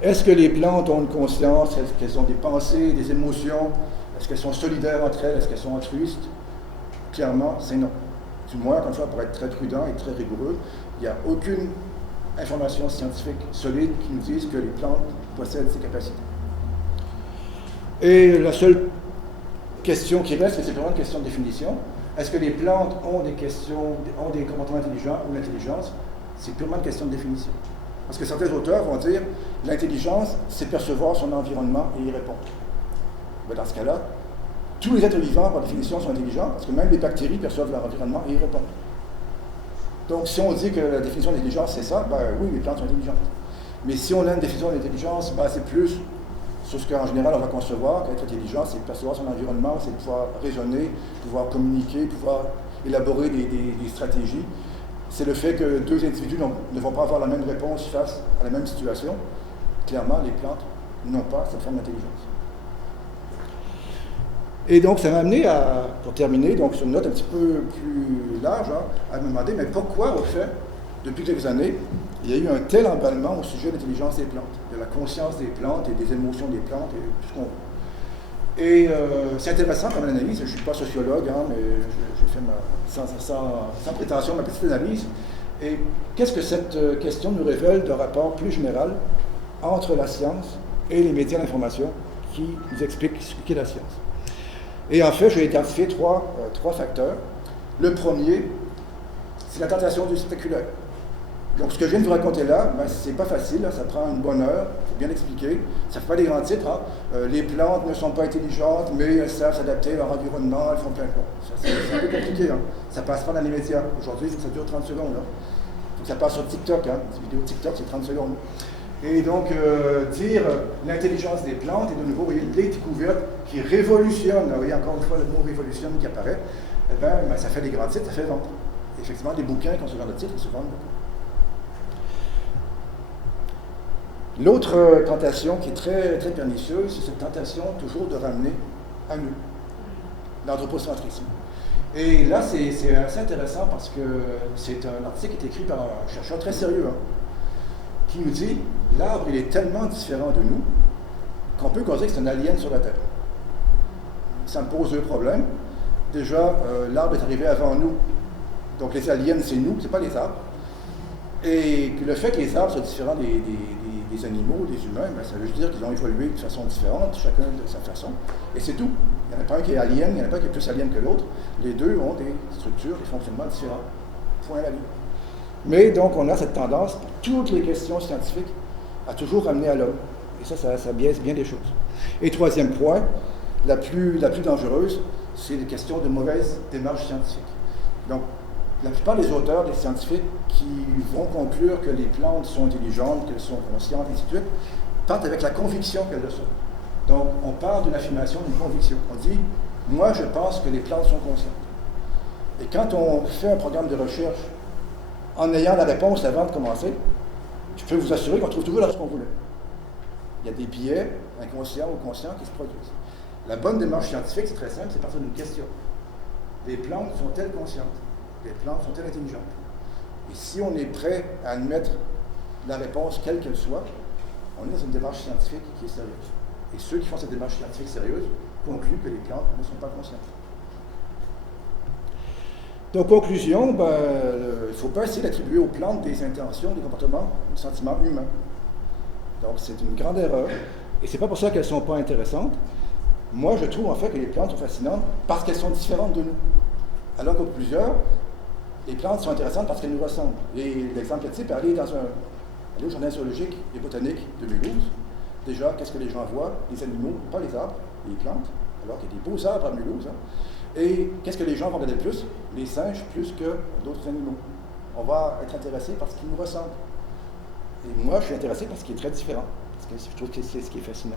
Est-ce que les plantes ont une conscience? Est-ce qu'elles ont des pensées, des émotions? Est-ce qu'elles sont solidaires entre elles? Est-ce qu'elles sont altruistes? Clairement, c'est non. Du moins, comme ça, pour être très prudent et très rigoureux, il n'y a aucune information scientifique solide qui nous dise que les plantes possèdent ces capacités. Et la seule question qui reste, c'est vraiment une question de définition. Est-ce que les plantes ont des comportements intelligents ou l'intelligence? C'est purement une question de définition. Parce que certains auteurs vont dire l'intelligence, c'est percevoir son environnement et y répondre. Mais dans ce cas-là, tous les êtres vivants, par définition, sont intelligents, parce que même les bactéries perçoivent leur environnement et y répondent. Donc, si on dit que la définition d'intelligence, c'est ça, ben oui, les plantes sont intelligentes. Mais si on a une définition d'intelligence, ben, c'est plus sur ce qu'en général on va concevoir, qu'être intelligent, c'est percevoir son environnement, c'est pouvoir raisonner, pouvoir communiquer, pouvoir élaborer des stratégies. C'est le fait que deux individus ne vont pas avoir la même réponse face à la même situation. Clairement, les plantes n'ont pas cette forme d'intelligence. Et donc, ça m'a amené pour terminer, donc sur une note un petit peu plus large, à me demander, mais pourquoi, au fait, depuis quelques années, il y a eu un tel emballement au sujet de l'intelligence des plantes, de la conscience des plantes et des émotions des plantes et tout ce qu'on veut. Et c'est intéressant comme analyse, je ne suis pas sociologue, mais j'ai fait sans prétention ma petite analyse. Et qu'est-ce que cette question nous révèle d'un rapport plus général entre la science et les médias d'information qui nous expliquent ce qu'est la science? Et en fait, j'ai identifié trois facteurs. Le premier, c'est la tentation du spectaculaire. Donc, ce que je viens de vous raconter là, ben, c'est pas facile, là, ça prend une bonne heure, il faut bien l'expliquer. Ça ne fait pas des grands titres. Les plantes ne sont pas intelligentes, mais elles savent s'adapter à leur environnement, elles font plein de choses. C'est un peu compliqué. Ça passe pas dans les médias. Aujourd'hui, ça dure 30 secondes. Donc, ça passe sur TikTok. Une vidéo TikTok, c'est 30 secondes. Et donc, dire l'intelligence des plantes, et de nouveau, vous voyez, les découvertes qui révolutionnent, vous voyez encore une fois le mot révolutionne qui apparaît, eh ben, ça fait des grands titres, ça fait vendre. Et effectivement, des bouquins qui ont ce genre de titres, ils se vendent beaucoup. L'autre tentation qui est très, très pernicieuse, c'est cette tentation toujours de ramener à nous, l'anthropocentrisme. Et là, c'est assez intéressant parce que c'est un article qui est écrit par un chercheur très sérieux, qui nous dit « L'arbre, il est tellement différent de nous qu'on peut considérer que c'est un alien sur la Terre. » Ça me pose deux problèmes. Déjà, l'arbre est arrivé avant nous, donc les aliens, c'est nous, c'est pas les arbres. Et le fait que les arbres soient différents des animaux, des humains, ben, ça veut dire qu'ils ont évolué de façon différente, chacun de sa façon. Et c'est tout. Il n'y en a pas un qui est alien, il n'y en a pas un qui est plus alien que l'autre. Les deux ont des structures, des fonctionnements différents. Point à la ligne. Mais donc, on a cette tendance, pour toutes les questions scientifiques, à toujours ramener à l'homme. Et ça biaise bien des choses. Et troisième point, la plus dangereuse, c'est les questions de mauvaise démarche scientifique. Donc, la plupart des auteurs, des scientifiques qui vont conclure que les plantes sont intelligentes, qu'elles sont conscientes, et ainsi de suite, partent avec la conviction qu'elles le sont. Donc, on part d'une affirmation, d'une conviction. On dit, moi, je pense que les plantes sont conscientes. Et quand on fait un programme de recherche en ayant la réponse avant de commencer, je peux vous assurer qu'on trouve toujours la réponse qu'on voulait. Il y a des biais inconscients ou conscients qui se produisent. La bonne démarche scientifique, c'est très simple, c'est partir d'une question. Les plantes sont-elles conscientes? Les plantes sont-elles intelligentes? Et si on est prêt à admettre la réponse, quelle qu'elle soit, on est dans une démarche scientifique qui est sérieuse. Et ceux qui font cette démarche scientifique sérieuse concluent que les plantes ne sont pas conscientes. Donc, conclusion, il ne faut pas essayer d'attribuer aux plantes des intentions, des comportements, des sentiments humains. Donc, c'est une grande erreur. Et c'est pas pour ça qu'elles ne sont pas intéressantes. Moi, je trouve en fait que les plantes sont fascinantes parce qu'elles sont différentes de nous. Alors que pour plusieurs, les plantes sont intéressantes parce qu'elles nous ressemblent. Et l'exemple type, aller au journal zoologique et botanique de Mulhouse. Déjà, qu'est-ce que les gens voient? Les animaux, pas les arbres, les plantes, alors qu'il y a des beaux arbres à Mulhouse. Et qu'est-ce que les gens vont regarder le plus? Les singes plus que d'autres animaux. On va être intéressé parce qu'ils nous ressemblent. Et moi, je suis intéressé parce qu'il est très différent. Parce que je trouve que c'est ce qui est fascinant.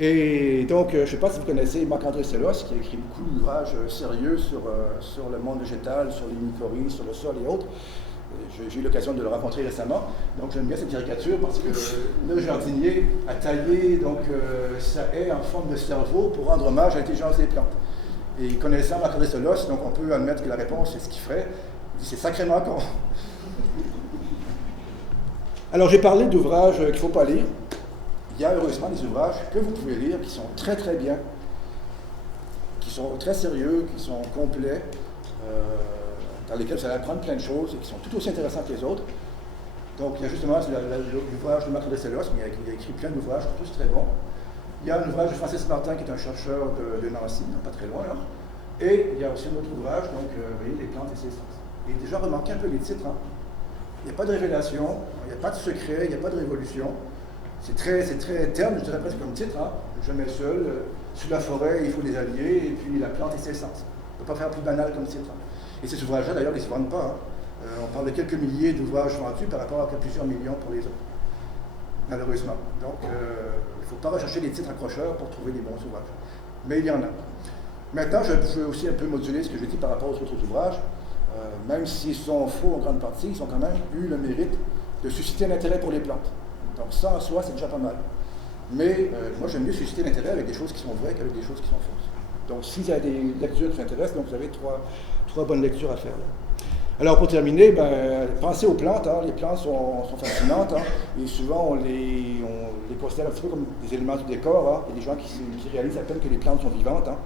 Et donc, je ne sais pas si vous connaissez Marc-André Sellos, qui a écrit beaucoup d'ouvrages sérieux sur le monde végétal, sur les mycorhizes, sur le sol et autres. J'ai eu l'occasion de le rencontrer récemment. Donc, j'aime bien cette caricature parce que le jardinier a taillé sa haie en forme de cerveau pour rendre hommage à l'intelligence des plantes. Et connaissant Marc-André Sellos, donc on peut admettre que la réponse, c'est ce qu'il ferait. Il dit, c'est sacrément con. Alors, j'ai parlé d'ouvrages qu'il ne faut pas lire. Il y a heureusement des ouvrages que vous pouvez lire qui sont très très bien, qui sont très sérieux, qui sont complets, dans lesquels vous allez apprendre plein de choses et qui sont tout aussi intéressants que les autres. Donc il y a justement l'ouvrage de Marc-André Sellos, mais il a écrit plein d'ouvrages, tous très bons. Il y a un ouvrage de Francis Martin qui est un chercheur de Nancy, pas très loin là. Et il y a aussi un autre ouvrage, donc vous voyez, Les plantes et ses sens. Et déjà remarquez un peu les titres. Il n'y a pas de révélation, il n'y a pas de secret, il n'y a pas de révolution. C'est très terne, je dirais presque comme titre. Hein. Jamais seul, sur la forêt, il faut des alliés, et puis la plante et ses essences. On ne peut pas faire plus banal comme titre. Hein. Et ces ouvrages-là, d'ailleurs, ils ne se vendent pas. Hein. On parle de quelques milliers d'ouvrages vendus par rapport à plusieurs millions pour les autres. Malheureusement. Donc, il ne faut pas rechercher des titres accrocheurs pour trouver des bons ouvrages. Mais il y en a. Maintenant, je veux aussi un peu moduler ce que je dis par rapport aux autres ouvrages. Même s'ils sont faux en grande partie, ils ont quand même eu le mérite de susciter l'intérêt pour les plantes. Donc ça, en soi, c'est déjà pas mal. Mais moi, j'aime mieux susciter l'intérêt avec des choses qui sont vraies qu'avec des choses qui sont fausses. Donc, s'il y a des lectures qui vous intéressent, donc vous avez trois bonnes lectures à faire. Là. Alors, pour terminer, pensez aux plantes. Hein. Les plantes sont fascinantes. Hein. Et souvent, on les considère un petit peu comme des éléments du décor. Hein. Il y a des gens qui réalisent à peine que les plantes sont vivantes. Hein.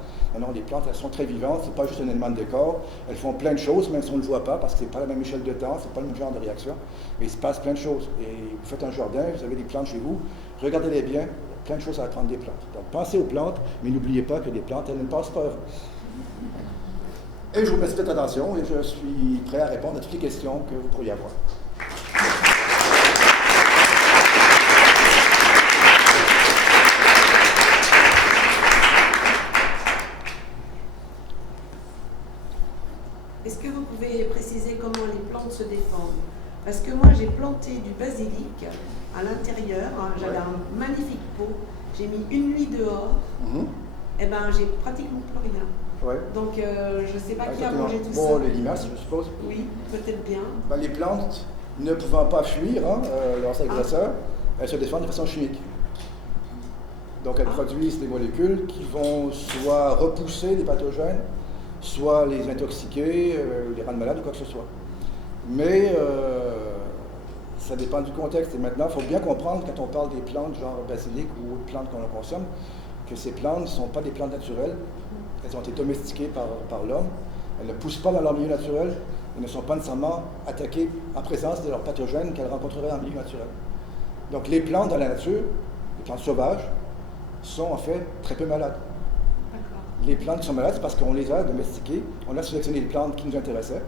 Non, les plantes, elles sont très vivantes. Ce n'est pas juste un élément de décor. Elles font plein de choses, même si on ne le voit pas, parce que ce n'est pas la même échelle de temps, ce n'est pas le même genre de réaction. Mais il se passe plein de choses. Et vous faites un jardin, vous avez des plantes chez vous, regardez-les bien. Il y a plein de choses à apprendre des plantes. Donc, pensez aux plantes, mais n'oubliez pas que les plantes, elles ne passent pas. Et je vous remercie de votre attention et je suis prêt à répondre à toutes les questions que vous pourriez avoir. Est-ce que vous pouvez préciser comment les plantes se défendent? Parce que moi, j'ai planté du basilic à l'intérieur. Hein, j'avais un magnifique pot. J'ai mis une nuit dehors. Et ben, j'ai pratiquement plus rien. Ouais. Donc, je ne sais pas qui a mangé tout ça. Bon, les limaces, je suppose. Oui, peut-être bien. Les plantes, ne pouvant pas fuir leurs agresseurs, elles se défendent de façon chimique. Donc, elles produisent des molécules qui vont soit repousser des pathogènes, soit les intoxiquer, les rendre malades ou quoi que ce soit. Mais ça dépend du contexte. Et maintenant, il faut bien comprendre, quand on parle des plantes genre basilic ou autres plantes qu'on consomme, que ces plantes ne sont pas des plantes naturelles. Elles ont été domestiquées par l'homme. Elles ne poussent pas dans leur milieu naturel. Elles ne sont pas nécessairement attaquées en présence de leurs pathogènes qu'elles rencontreraient en milieu naturel. Donc les plantes dans la nature, les plantes sauvages, sont en fait très peu malades. Les plantes qui sont malades, c'est parce qu'on les a domestiquées. On a sélectionné les plantes qui nous intéressaient.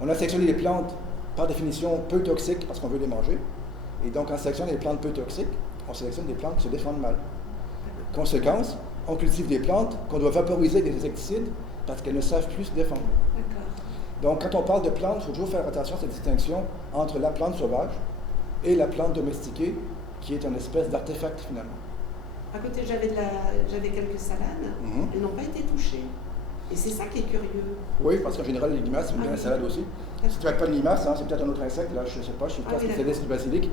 On a sélectionné les plantes, par définition, peu toxiques parce qu'on veut les manger. Et donc, en sélectionnant les plantes peu toxiques, on sélectionne des plantes qui se défendent mal. Conséquence, on cultive des plantes qu'on doit vaporiser avec des insecticides parce qu'elles ne savent plus se défendre. Donc, quand on parle de plantes, il faut toujours faire attention à cette distinction entre la plante sauvage et la plante domestiquée, qui est une espèce d'artefact finalement. À côté, j'avais quelques salades. Elles n'ont pas été touchées. Et c'est ça qui est curieux. Oui, parce qu'en général, les limaces, c'est bien la salade aussi. Si tu n'as pas de limaces, c'est peut-être un autre insecte. Là, je ne sais pas, je suis pas spécialiste du basilic.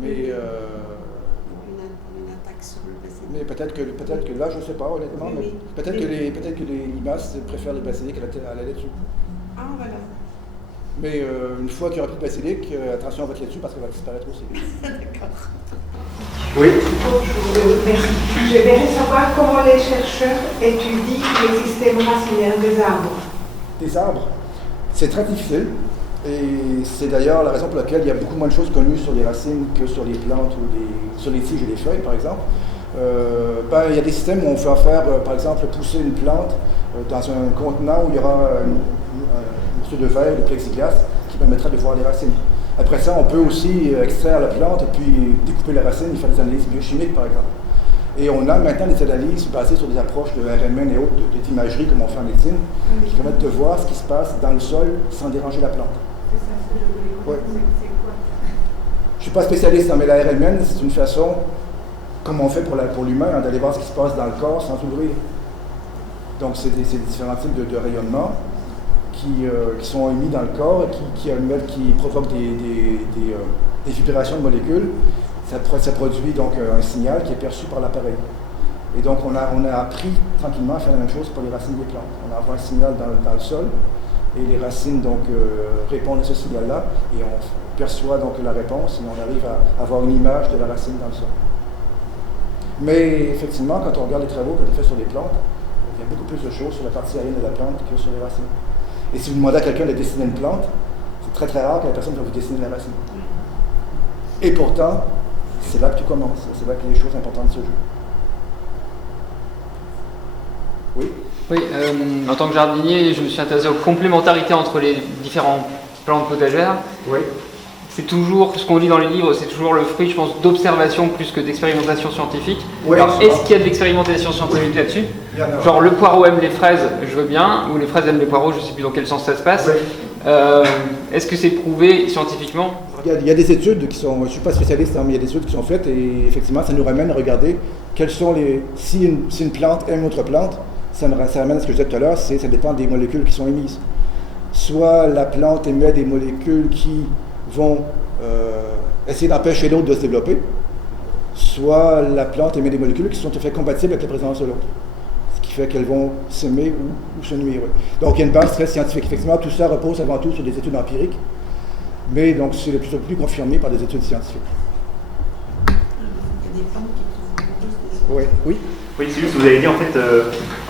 Mais une attaque sur le basilic. Mais peut-être que là, je ne sais pas honnêtement. Oui. Peut-être que les limaces préfèrent le basilic à la laitue. Ah, voilà. Mais une fois qu'il n'y aura plus de basilic, attention à votre laitue parce qu'elle va disparaître aussi. D'accord. Oui. Je voudrais savoir comment les chercheurs étudient les systèmes racinaires des arbres. Des arbres, c'est très difficile. Et c'est d'ailleurs la raison pour laquelle il y a beaucoup moins de choses connues sur les racines que sur les plantes ou sur les tiges et les feuilles, par exemple. Il y a des systèmes où on peut faire, par exemple, pousser une plante dans un contenant où il y aura un morceau de verre, de plexiglas, qui permettra de voir les racines. Après ça, on peut aussi extraire la plante et puis découper les racines et faire des analyses biochimiques, par exemple. Et on a maintenant des analyses basées sur des approches de RMN et autres, d'imagerie, comme on fait en médecine, qui permettent de voir ce qui se passe dans le sol sans déranger la plante. C'est ça ce que je voulais comprendre. Ouais. C'est quoi ça? Je ne suis pas spécialiste, mais la RMN, c'est une façon, comme on fait pour l'humain, d'aller voir ce qui se passe dans le corps sans ouvrir. Donc, c'est différents types de rayonnements qui sont émis dans le corps et qui provoquent des vibrations de molécules. Ça produit donc un signal qui est perçu par l'appareil. Et donc on a appris tranquillement à faire la même chose pour les racines des plantes. On envoie un signal dans le sol et les racines donc répondent à ce signal-là et on perçoit donc la réponse et on arrive à avoir une image de la racine dans le sol. Mais effectivement, quand on regarde les travaux qui ont été faits sur les plantes, il y a beaucoup plus de choses sur la partie aérienne de la plante que sur les racines. Et si vous demandez à quelqu'un de dessiner une plante, c'est très très rare que la personne va vous dessiner la racine. Et pourtant, c'est là que tout commence, c'est là que les choses importantes se jouent. Oui. Oui, en tant que jardinier, je me suis intéressé aux complémentarités entre les différentes plantes potagères. Oui. c'est toujours, ce qu'on lit dans les livres, c'est toujours le fruit, je pense, d'observation plus que d'expérimentation scientifique. Ouais, alors, est-ce qu'il y a de l'expérimentation scientifique là-dessus? Il y en a. Genre, le poireau aime les fraises, je veux bien, ou les fraises aiment les poireaux, je ne sais plus dans quel sens ça se passe. Ouais. Est-ce que c'est prouvé scientifiquement? Il y a des études qui sont, je ne suis pas spécialiste, hein, mais il y a des études qui sont faites et effectivement, ça nous ramène à regarder quelles sont les. Si une plante aime une autre plante, ça ramène à ce que je disais tout à l'heure, ça dépend des molécules qui sont émises. Soit la plante émet des molécules qui vont essayer d'empêcher l'autre de se développer, soit la plante émet des molécules qui sont tout à fait compatibles avec la présence de l'autre. Ce qui fait qu'elles vont s'aimer ou se nuire. Donc il y a une base très scientifique. Effectivement, tout ça repose avant tout sur des études empiriques, mais donc c'est de plus en plus confirmé par des études scientifiques. Il y a des plantes qui sont plus des autres. Oui. Oui, c'est juste que vous avez dit en fait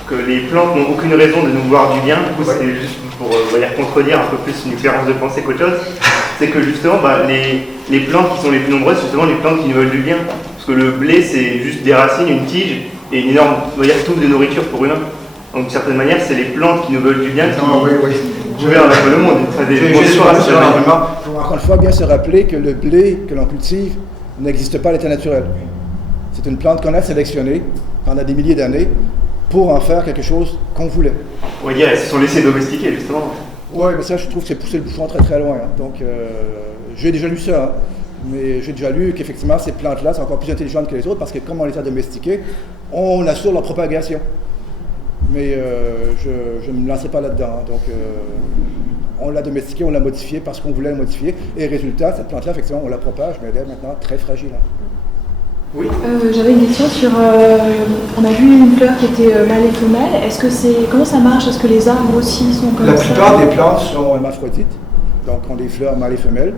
que les plantes n'ont aucune raison de nous vouloir du bien. Du coup, c'était juste pour contredire un peu plus une différence de pensée qu'autre chose. C'est que justement, les plantes qui sont les plus nombreuses, c'est justement les plantes qui nous veulent du bien. Parce que le blé, c'est juste des racines, une tige et une énorme touffe de nourriture pour humains. Donc, d'une certaine manière, c'est les plantes qui nous veulent du bien. Oui. Je vais avec le monde. Il faut encore une fois bien se rappeler que le blé que l'on cultive n'existe pas à l'état naturel. C'est une plante qu'on a sélectionnée pendant des milliers d'années pour en faire quelque chose qu'on voulait. Oui, elles se sont laissées domestiquer, justement. Oui, mais ça, je trouve que c'est pousser le bouchon très très loin. Hein. Donc, j'ai déjà lu ça, hein. Mais j'ai déjà lu qu'effectivement, ces plantes-là sont encore plus intelligentes que les autres parce que comme on les a domestiquées, on assure leur propagation. Mais je ne me lançais pas là-dedans. Hein. Donc, on l'a domestiquée, on l'a modifiée parce qu'on voulait la modifier. Et résultat, cette plante-là, effectivement, on la propage, mais elle est maintenant très fragile. Hein. Oui. J'avais une question sur. On a vu une fleur qui était mâle et femelle. Est-ce que c'est. Comment ça marche? Est-ce que les arbres aussi sont comme ça? La plupart des plantes sont hermaphrodites, donc ont des fleurs mâles et femelles.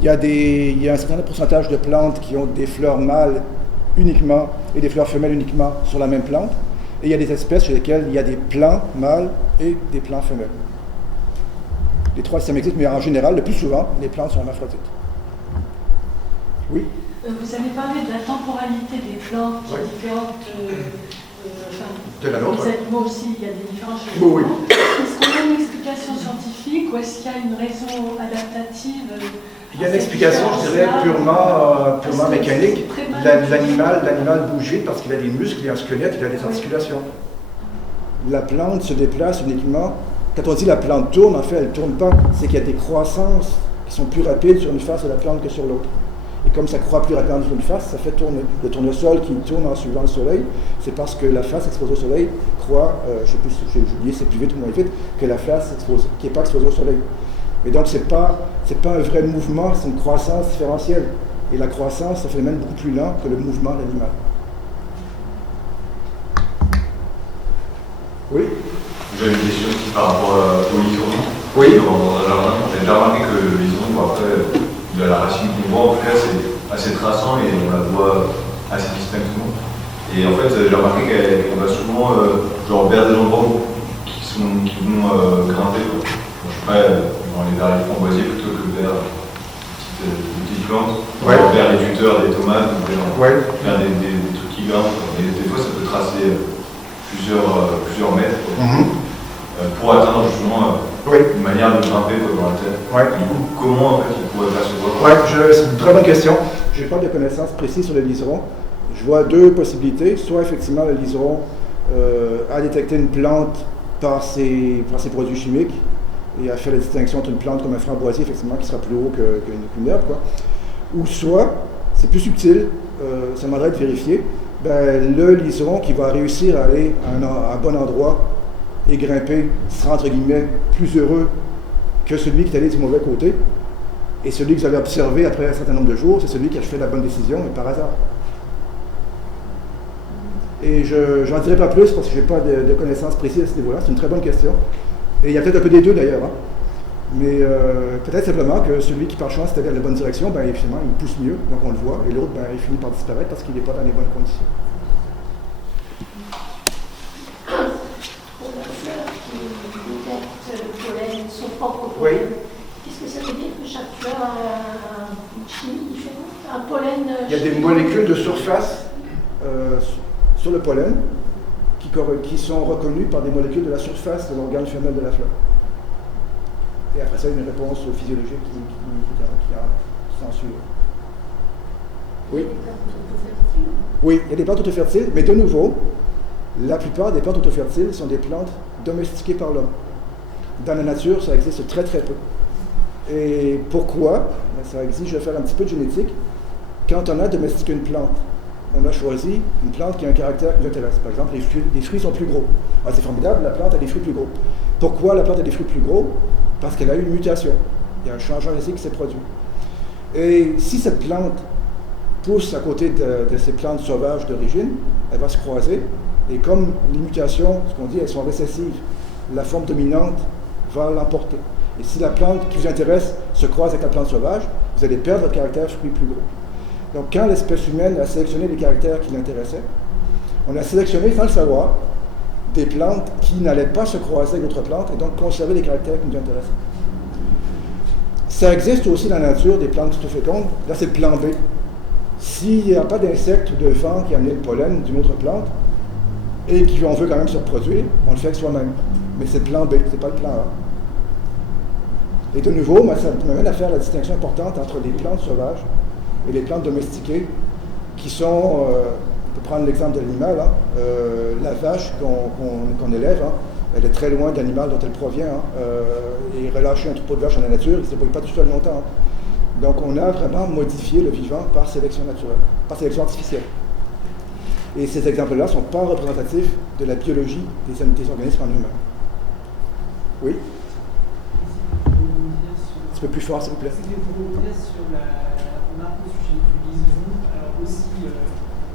Il y a un certain pourcentage de plantes qui ont des fleurs mâles uniquement et des fleurs femelles uniquement sur la même plante. Et il y a des espèces chez lesquelles il y a des plants mâles et des plants femelles. Les trois systèmes existent, mais en général, le plus souvent, les plantes sont hermaphrodites. Oui. Vous avez parlé de la temporalité des plantes qui est différente de la nôtre. Les animaux aussi, il y a des différences chez les Oui. animaux. Est-ce qu'on a une explication scientifique ou est-ce qu'il y a une raison adaptative? Il y a une explication, je dirais, purement mécanique. L'animal bouge vite parce qu'il a des muscles, il a un squelette, il a des articulations. La plante se déplace uniquement. Quand on dit la plante tourne, en fait, elle ne tourne pas. C'est qu'il y a des croissances qui sont plus rapides sur une face de la plante que sur l'autre. Et comme ça croît plus rapidement sur une face, ça fait tourner. Le tournesol qui tourne en suivant le soleil, c'est parce que la face exposée au soleil croît, je ne sais plus, j'ai oublié, c'est plus vite ou moins vite que la face qui n'est pas exposée au soleil. Et donc, c'est pas un vrai mouvement, c'est une croissance différentielle. Et la croissance, c'est un phénomène beaucoup plus lent que le mouvement de l'animal. Oui. J'avais une question aussi par rapport au liseron. Oui. Dans un jardin, j'ai déjà remarqué que le liseron, après, de la racine qu'on voit, en tout cas, c'est assez traçant et on la voit assez distinctement. Et en fait, j'ai remarqué qu'on va souvent vers des endroits qui vont grimper. Bon, je sais pas, on va aller vers les framboisiers plutôt que vers des petites plantes, vers les tuteurs des tomates, vers des trucs qui grimpent. Et des fois, ça peut tracer plusieurs mètres pour atteindre justement une manière de grimper dans la terre. Du coup, comment en fait, il pourrait percevoir? C'est une très bonne question. Je n'ai pas de connaissances précises sur le liseron. Je vois deux possibilités. Soit effectivement le liseron a détecté une plante par ses produits chimiques et a fait la distinction entre une plante comme un framboisier, effectivement, qui sera plus haut qu'une herbe, quoi. Ou soit, c'est plus subtil, ça m'aiderait de vérifier, le liseron qui va réussir à aller à un bon endroit et grimper sera, entre guillemets, plus heureux que celui qui est allé du mauvais côté. Et celui que vous avez observé après un certain nombre de jours, c'est celui qui a fait la bonne décision, mais par hasard. Et je n'en dirai pas plus parce que je n'ai pas de connaissances précises à ce niveau-là. C'est une très bonne question. Et il y a peut-être un peu des deux d'ailleurs. Hein. Mais peut-être simplement que celui qui par chance est allé dans la bonne direction, finalement, il pousse mieux, donc on le voit, et l'autre, il finit par disparaître parce qu'il n'est pas dans les bonnes conditions. Son propre pollen. Qu'est-ce que ça veut dire que chaque fleur a une chimie différente? Un pollen. Il y a des molécules de surface sur le pollen qui sont reconnues par des molécules de la surface de l'organe femelle de la fleur. Et après ça, une réponse physiologique qui s'ensuivre. Oui. Oui, il y a des plantes autofertiles, mais de nouveau, la plupart des plantes autofertiles sont des plantes domestiquées par l'homme. Dans la nature, ça existe très très peu. Et pourquoi? Ça exige de faire un petit peu de génétique. Quand on a domestiqué une plante, on a choisi une plante qui a un caractère qui nous intéresse. Par exemple, les fruits sont plus gros. Ah, c'est formidable, la plante a des fruits plus gros. Pourquoi la plante a des fruits plus gros? Parce qu'elle a eu une mutation. Il y a un changement génétique qui s'est produit. Et si cette plante pousse à côté de ces plantes sauvages d'origine, elle va se croiser. Et comme les mutations, ce qu'on dit, elles sont récessives, la forme dominante va l'emporter. Et si la plante qui vous intéresse se croise avec la plante sauvage, vous allez perdre votre caractère fruit plus gros. Donc quand l'espèce humaine a sélectionné les caractères qui l'intéressaient, on a sélectionné, sans le savoir, des plantes qui n'allaient pas se croiser avec d'autres plantes et donc conserver les caractères qui nous intéressaient. Ça existe aussi dans la nature des plantes phytofécondes. Là, c'est le plan B. S'il n'y a pas d'insectes ou de vent qui amène le pollen d'une autre plante et qu'on veut quand même se reproduire, on le fait avec soi-même. Mais c'est le plan B, c'est pas le plan A. Et de nouveau, ça m'amène à faire la distinction importante entre les plantes sauvages et les plantes domestiquées qui sont, on peut prendre l'exemple de l'animal, hein, la vache qu'on élève, hein, elle est très loin de l'animal dont elle provient, hein, et relâcher un troupeau de vaches dans la nature, il ne se débrouille pas tout seul longtemps. Hein. Donc on a vraiment modifié le vivant par sélection naturelle, par sélection artificielle. Et ces exemples-là ne sont pas représentatifs de la biologie des organismes en humains. Oui? Un petit peu plus fort, s'il vous plaît. C'était pour revenir sur la remarque au sujet du liaison. Alors aussi,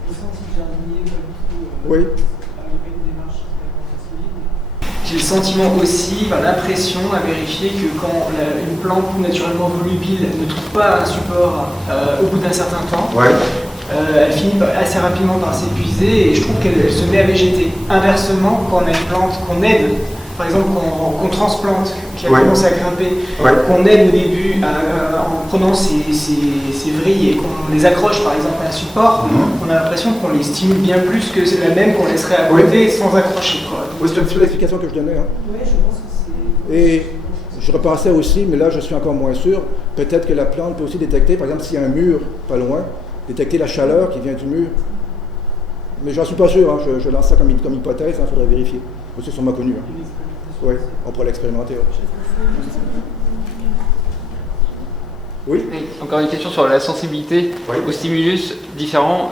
au sens du jardinier, pas du tout. Oui. Il n'y a pas une démarche vraiment solide. J'ai le sentiment aussi, l'impression à vérifier que quand une plante naturellement volubile ne trouve pas un support au bout d'un certain temps, elle finit assez rapidement par s'épuiser et je trouve qu'elle se met à végéter. Inversement, quand on a une plante qu'on aide, par exemple qu'on transplante, qui a commencé à grimper, qu'on aide au début en prenant ses vrilles et qu'on les accroche par exemple à un support, on a l'impression qu'on les stimule bien plus que c'est la même qu'on laisserait à côté sans accrocher. Oui, c'est un petit peu l'explication que je donnais. Hein. Oui, je pense que c'est... Et je repensais aussi, mais là je suis encore moins sûr, peut-être que la plante peut aussi détecter, par exemple s'il y a un mur pas loin, détecter la chaleur qui vient du mur. Mais j'en suis pas sûr, hein. Je lance ça comme hypothèse, il faudrait vérifier. C'est sûrement connu. Hein. Oui, on pourrait l'expérimenter. Oui. Encore une question sur la sensibilité aux stimulus différents.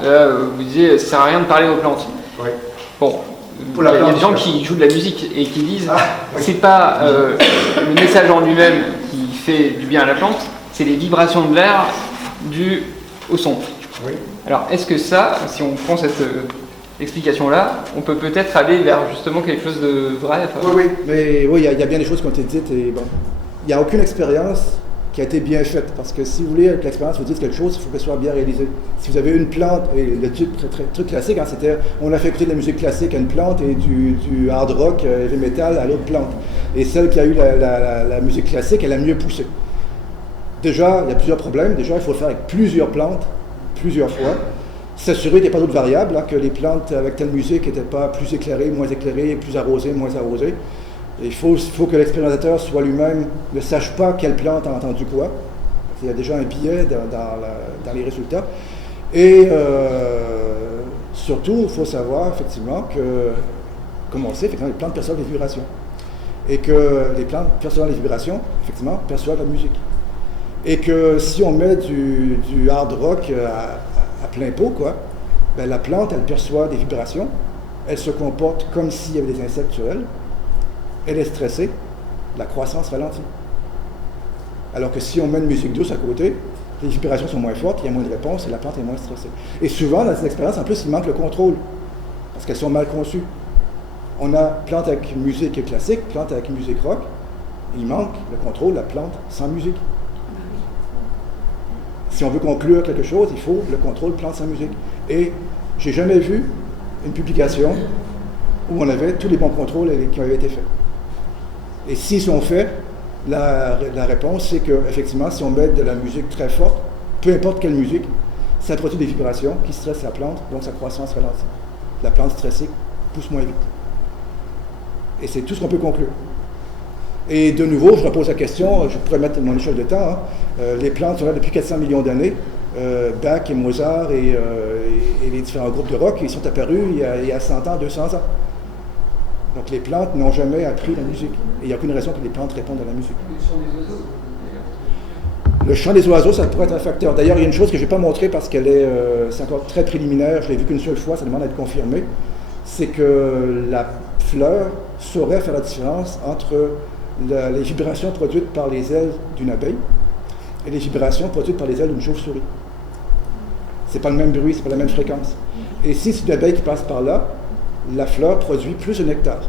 Vous disiez, ça sert à rien de parler aux plantes. Oui. Bon, il y a des gens qui jouent de la musique et qui disent, c'est pas le message en lui-même qui fait du bien à la plante, c'est les vibrations de l'air dues au son. Oui. Alors, est-ce que ça, si on prend cette explication-là, on peut peut-être aller vers justement quelque chose de vrai? Oui, mais oui, il y a bien des choses qui ont été dites et bon, il n'y a aucune expérience qui a été bien faite parce que si vous voulez, avec l'expérience, vous dites quelque chose, il faut qu'elle soit bien réalisée. Si vous avez une plante, et le truc classique, hein, c'était, on a fait écouter de la musique classique à une plante et du hard rock, heavy metal à l'autre plante. Et celle qui a eu la musique classique, elle a mieux poussé. Déjà, il y a plusieurs problèmes. Déjà, il faut le faire avec plusieurs plantes, plusieurs fois. S'assurer qu'il n'y ait pas d'autres variables, hein, que les plantes avec telle musique n'étaient pas plus éclairées, moins éclairées, plus arrosées, moins arrosées. Et il faut que l'expérimentateur soit lui-même, ne sache pas quelle plante a entendu quoi. Il y a déjà un biais dans les résultats. Et surtout, il faut savoir effectivement que, comme on le sait, effectivement, les plantes perçoivent les vibrations. Et que les plantes perçoivent les vibrations, effectivement, perçoivent la musique. Et que si on met du hard rock à plein pot, quoi, ben la plante, elle perçoit des vibrations, elle se comporte comme s'il y avait des insectes sur elle, elle est stressée, la croissance ralentit. Alors que si on met une musique douce à côté, les vibrations sont moins fortes, il y a moins de réponses et la plante est moins stressée. Et souvent, dans ces expériences, en plus, il manque le contrôle, parce qu'elles sont mal conçues. On a plante avec musique classique, plante avec musique rock, il manque le contrôle de la plante sans musique. Si on veut conclure quelque chose, il faut le contrôle plante sans musique. Et j'ai jamais vu une publication où on avait tous les bons contrôles qui avaient été faits. Et s'ils sont faits, la réponse c'est que effectivement, si on met de la musique très forte, peu importe quelle musique, ça produit des vibrations qui stressent la plante, donc sa croissance ralentit. La plante stressée pousse moins vite. Et c'est tout ce qu'on peut conclure. Et de nouveau, je repose la question, je pourrais mettre mon échelle de temps, les plantes sont là depuis 400 millions d'années. Bach et Mozart et les différents groupes de rock, ils sont apparus il y a 100 ans, 200 ans. Donc les plantes n'ont jamais appris la musique. Et il n'y a aucune raison que les plantes répondent à la musique. Le chant des oiseaux, ça pourrait être un facteur. D'ailleurs, il y a une chose que je n'ai pas montrée parce qu'elle est, c'est encore très préliminaire, je l'ai vu qu'une seule fois, ça demande à être confirmé. C'est que la fleur saurait faire la différence entre les vibrations produites par les ailes d'une abeille et les vibrations produites par les ailes d'une chauve-souris. C'est pas le même bruit, c'est pas la même fréquence. Et si c'est une abeille qui passe par là, la fleur produit plus de nectar,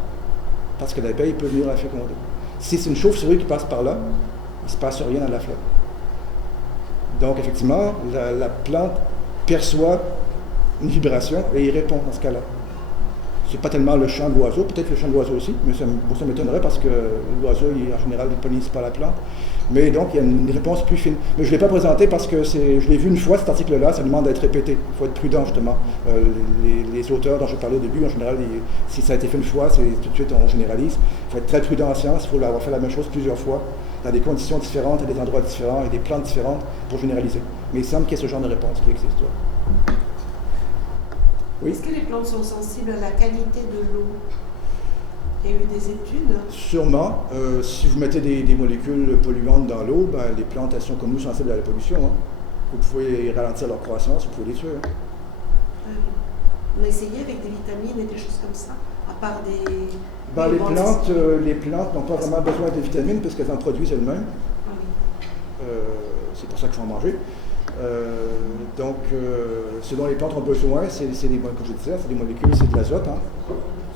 parce que l'abeille peut venir la féconder. Si c'est une chauve-souris qui passe par là, il ne se passe rien dans la fleur. Donc ça, la plante perçoit une vibration et il répond dans ce cas-là. C'est pas tellement le chant de l'oiseau, peut-être le chant de l'oiseau aussi, mais ça m'étonnerait parce que l'oiseau, en général, ne pollinise pas la plante. Mais donc, il y a une réponse plus fine. Mais je ne l'ai pas présenté parce que je l'ai vu une fois, cet article-là, ça demande d'être répété. Il faut être prudent, justement. Les auteurs dont je parlais au début, en général, si ça a été fait une fois, c'est tout de suite, on généralise. Il faut être très prudent en science, il faut avoir fait la même chose plusieurs fois, dans des conditions différentes, à des endroits différents et des plantes différentes pour généraliser. Mais il semble qu'il y ait ce genre de réponse qui existe. Ouais. Oui. Est-ce que les plantes sont sensibles à la qualité de l'eau? Il y a eu des études? Sûrement. Si vous mettez des molécules polluantes dans l'eau, ben, les plantes, elles sont comme nous sensibles à la pollution. Hein. Vous pouvez ralentir leur croissance, vous pouvez les tuer. Hein. On a essayé avec des vitamines et des choses comme ça, à part des... Ben, les plantes n'ont pas vraiment besoin de vitamines parce qu'elles en produisent elles-mêmes. Ah oui. C'est pour ça qu'il faut en manger. Ce dont les plantes ont besoin, comme je disais, c'est des molécules, c'est de l'azote. Hein.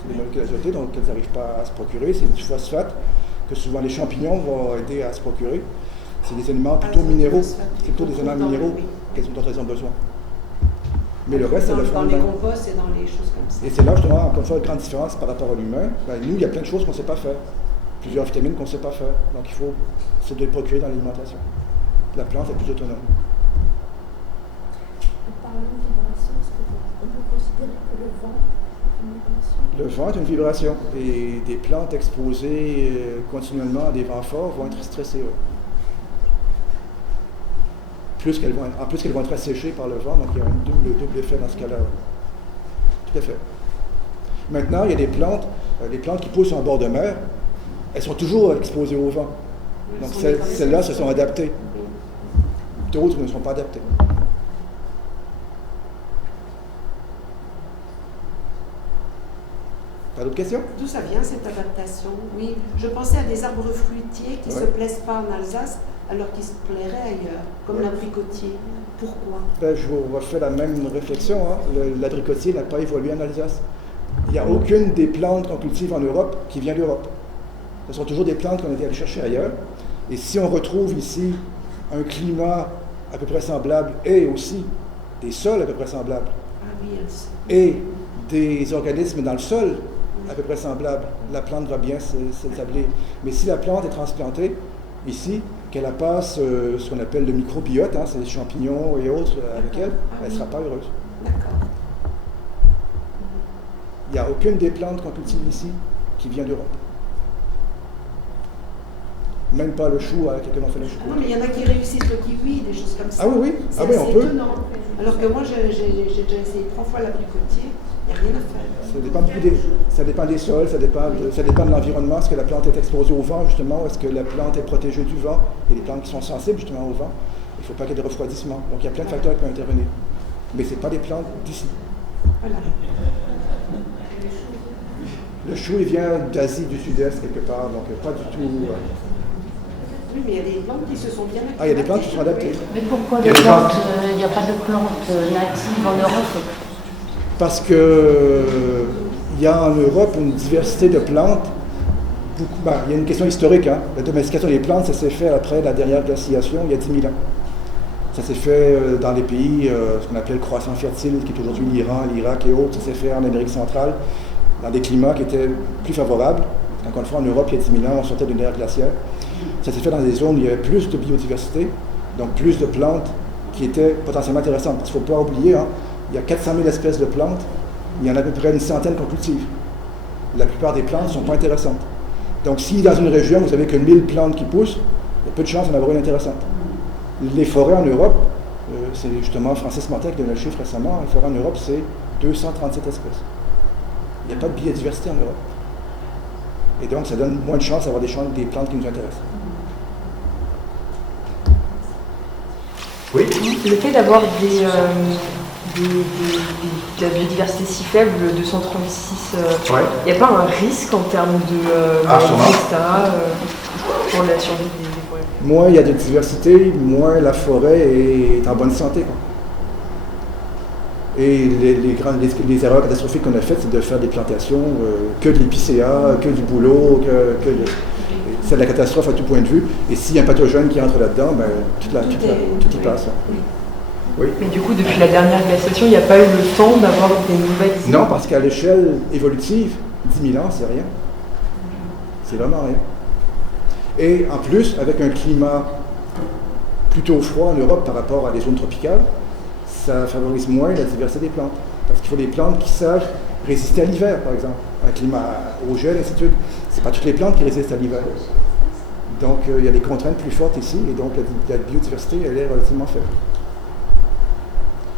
C'est des molécules azotées, donc elles n'arrivent pas à se procurer. C'est du phosphate que souvent les champignons vont aider à se procurer. C'est des éléments plutôt minéraux, c'est plutôt des éléments minéraux dont elles ont besoin. Mais le reste, c'est le fond. Dans les composts et dans les choses comme ça. Et c'est là justement qu'on fait une grande différence par rapport à l'humain. Ben, nous, il y a plein de choses qu'on ne sait pas faire. Plusieurs vitamines qu'on ne sait pas faire. Donc il faut se les procurer dans l'alimentation. La plante est plus autonome. On peut considérer que le vent est une vibration? Le vent est une vibration et des plantes exposées continuellement à des vents forts vont être stressées. En plus qu'elles vont être asséchées par le vent, donc il y a un double effet dans ce cas-là. Tout à fait. Maintenant, il y a des plantes qui poussent en bord de mer, elles sont toujours exposées au vent. Donc celles-là se sont adaptées. D'autres ne sont pas adaptées. Pas d'autres questions? D'où ça vient cette adaptation? Oui, je pensais à des arbres fruitiers qui ne se plaisent pas en Alsace alors qu'ils se plairaient ailleurs, comme l'abricotier. Pourquoi? Je vous refais la même réflexion. Hein. L'abricotier n'a pas évolué en Alsace. Il n'y a aucune des plantes qu'on cultive en Europe qui vient d'Europe. Ce sont toujours des plantes qu'on a été allé chercher ailleurs. Et si on retrouve ici un climat à peu près semblable et aussi des sols à peu près semblables et des organismes dans le sol à peu près semblables, la plante va bien s'établir. Mais si la plante est transplantée ici, qu'elle passe ce qu'on appelle le microbiote, hein, c'est les champignons et autres avec elle ne sera pas heureuse. Il n'y a aucune des plantes qu'on cultive ici qui vient d'Europe. Même pas le chou avec lequel on fait le chou. Non, mais il y en a qui réussissent le kiwi, des choses comme ça. Ah oui, c'est on peut. Étonnant. Alors que moi, j'ai déjà essayé 3 fois l'abricotier, il n'y a rien à faire. Ça dépend des sols, ça dépend de l'environnement. Est-ce que la plante est exposée au vent, justement, ou est-ce que la plante est protégée du vent? Il y a des plantes qui sont sensibles, justement, au vent. Il ne faut pas qu'il y ait de refroidissement. Donc, il y a plein de facteurs qui peuvent intervenir. Mais ce n'est pas des plantes d'ici. Voilà. Le chou, il vient d'Asie du Sud-Est, quelque part, donc pas du tout... Oui, mais il y a des plantes qui se sont bien adaptées. Ah, il y a des plantes qui sont adaptées. Mais pourquoi il n'y a pas de plantes natives en Europe? Parce que il y a en Europe une diversité de plantes. Il y a une question historique. Hein. La domestication des plantes, ça s'est fait après la dernière glaciation, il y a 10 000 ans. Ça s'est fait dans les pays, ce qu'on appelle croissant fertile, qui est aujourd'hui l'Iran, l'Irak et autres. Ça s'est fait en Amérique centrale, dans des climats qui étaient plus favorables. Encore une fois, en Europe, il y a 10 000 ans, on sortait d'une ère glaciaire. Ça s'est fait dans des zones où il y avait plus de biodiversité, donc plus de plantes qui étaient potentiellement intéressantes. Parce qu'il ne faut pas oublier, hein, il y a 400 000 espèces de plantes, il y en a à peu près une centaine qu'on cultive. La plupart des plantes ne sont pas intéressantes. Donc si dans une région, vous avez que 1000 plantes qui poussent, il y a peu de chances d'en avoir une intéressante. Les forêts en Europe, c'est justement Francis Montet qui donne le chiffre récemment, les forêts en Europe, c'est 237 espèces. Il n'y a pas de biodiversité en Europe. Et donc, ça donne moins de chances d'avoir des plantes qui nous intéressent. Oui. Le fait d'avoir de la biodiversité si faible, 236, il n'y a pas un risque en termes de constat pour la survie des forêts? Moins il y a de diversité, moins la forêt est en bonne santé, quoi. Et les erreurs catastrophiques qu'on a faites, c'est de faire des plantations que de l'épicéa, que du bouleau, c'est de la catastrophe à tout point de vue. Et s'il y a un pathogène qui entre là-dedans, ben, tout y passe. Oui. Mais du coup, depuis la dernière glaciation, il n'y a pas eu le temps d'avoir des nouvelles... Non, parce qu'à l'échelle évolutive, 10 000 ans, c'est rien. C'est vraiment rien. Et en plus, avec un climat plutôt froid en Europe par rapport à des zones tropicales, ça favorise moins la diversité des plantes. Parce qu'il faut des plantes qui savent résister à l'hiver, par exemple. Un climat au gel, et ainsi de suite. Ce n'est pas toutes les plantes qui résistent à l'hiver. Donc, il y a des contraintes plus fortes ici, et donc la biodiversité, elle est relativement faible.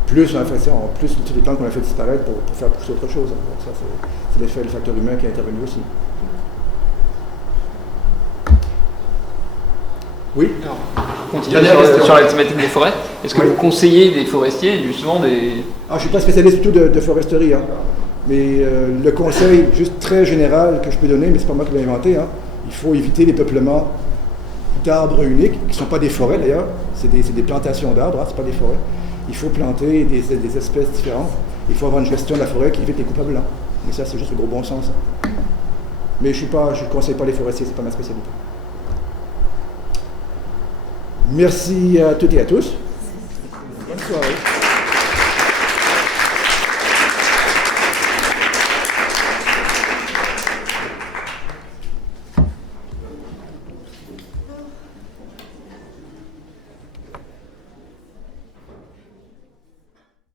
Plus, en plus, toutes les plantes qu'on a fait disparaître pour faire pousser autre chose. Donc ça, c'est l'effet, le facteur humain qui est intervenu aussi. Oui. Alors, continuer sur la thématique des forêts. Est-ce que vous conseillez des forestiers, justement des... Je ne suis pas spécialiste du tout de foresterie, hein. Mais le conseil juste très général que je peux donner, mais ce n'est pas moi qui l'ai inventé, hein, il faut éviter les peuplements d'arbres uniques, qui ne sont pas des forêts d'ailleurs, c'est des plantations d'arbres, hein, ce n'est pas des forêts. Il faut planter des espèces différentes. Il faut avoir une gestion de la forêt qui évite les coupes à blanc. Mais ça, c'est juste le gros bon sens. Mais je ne conseille pas les forestiers, ce n'est pas ma spécialité. Merci à toutes et à tous. Bonne soirée.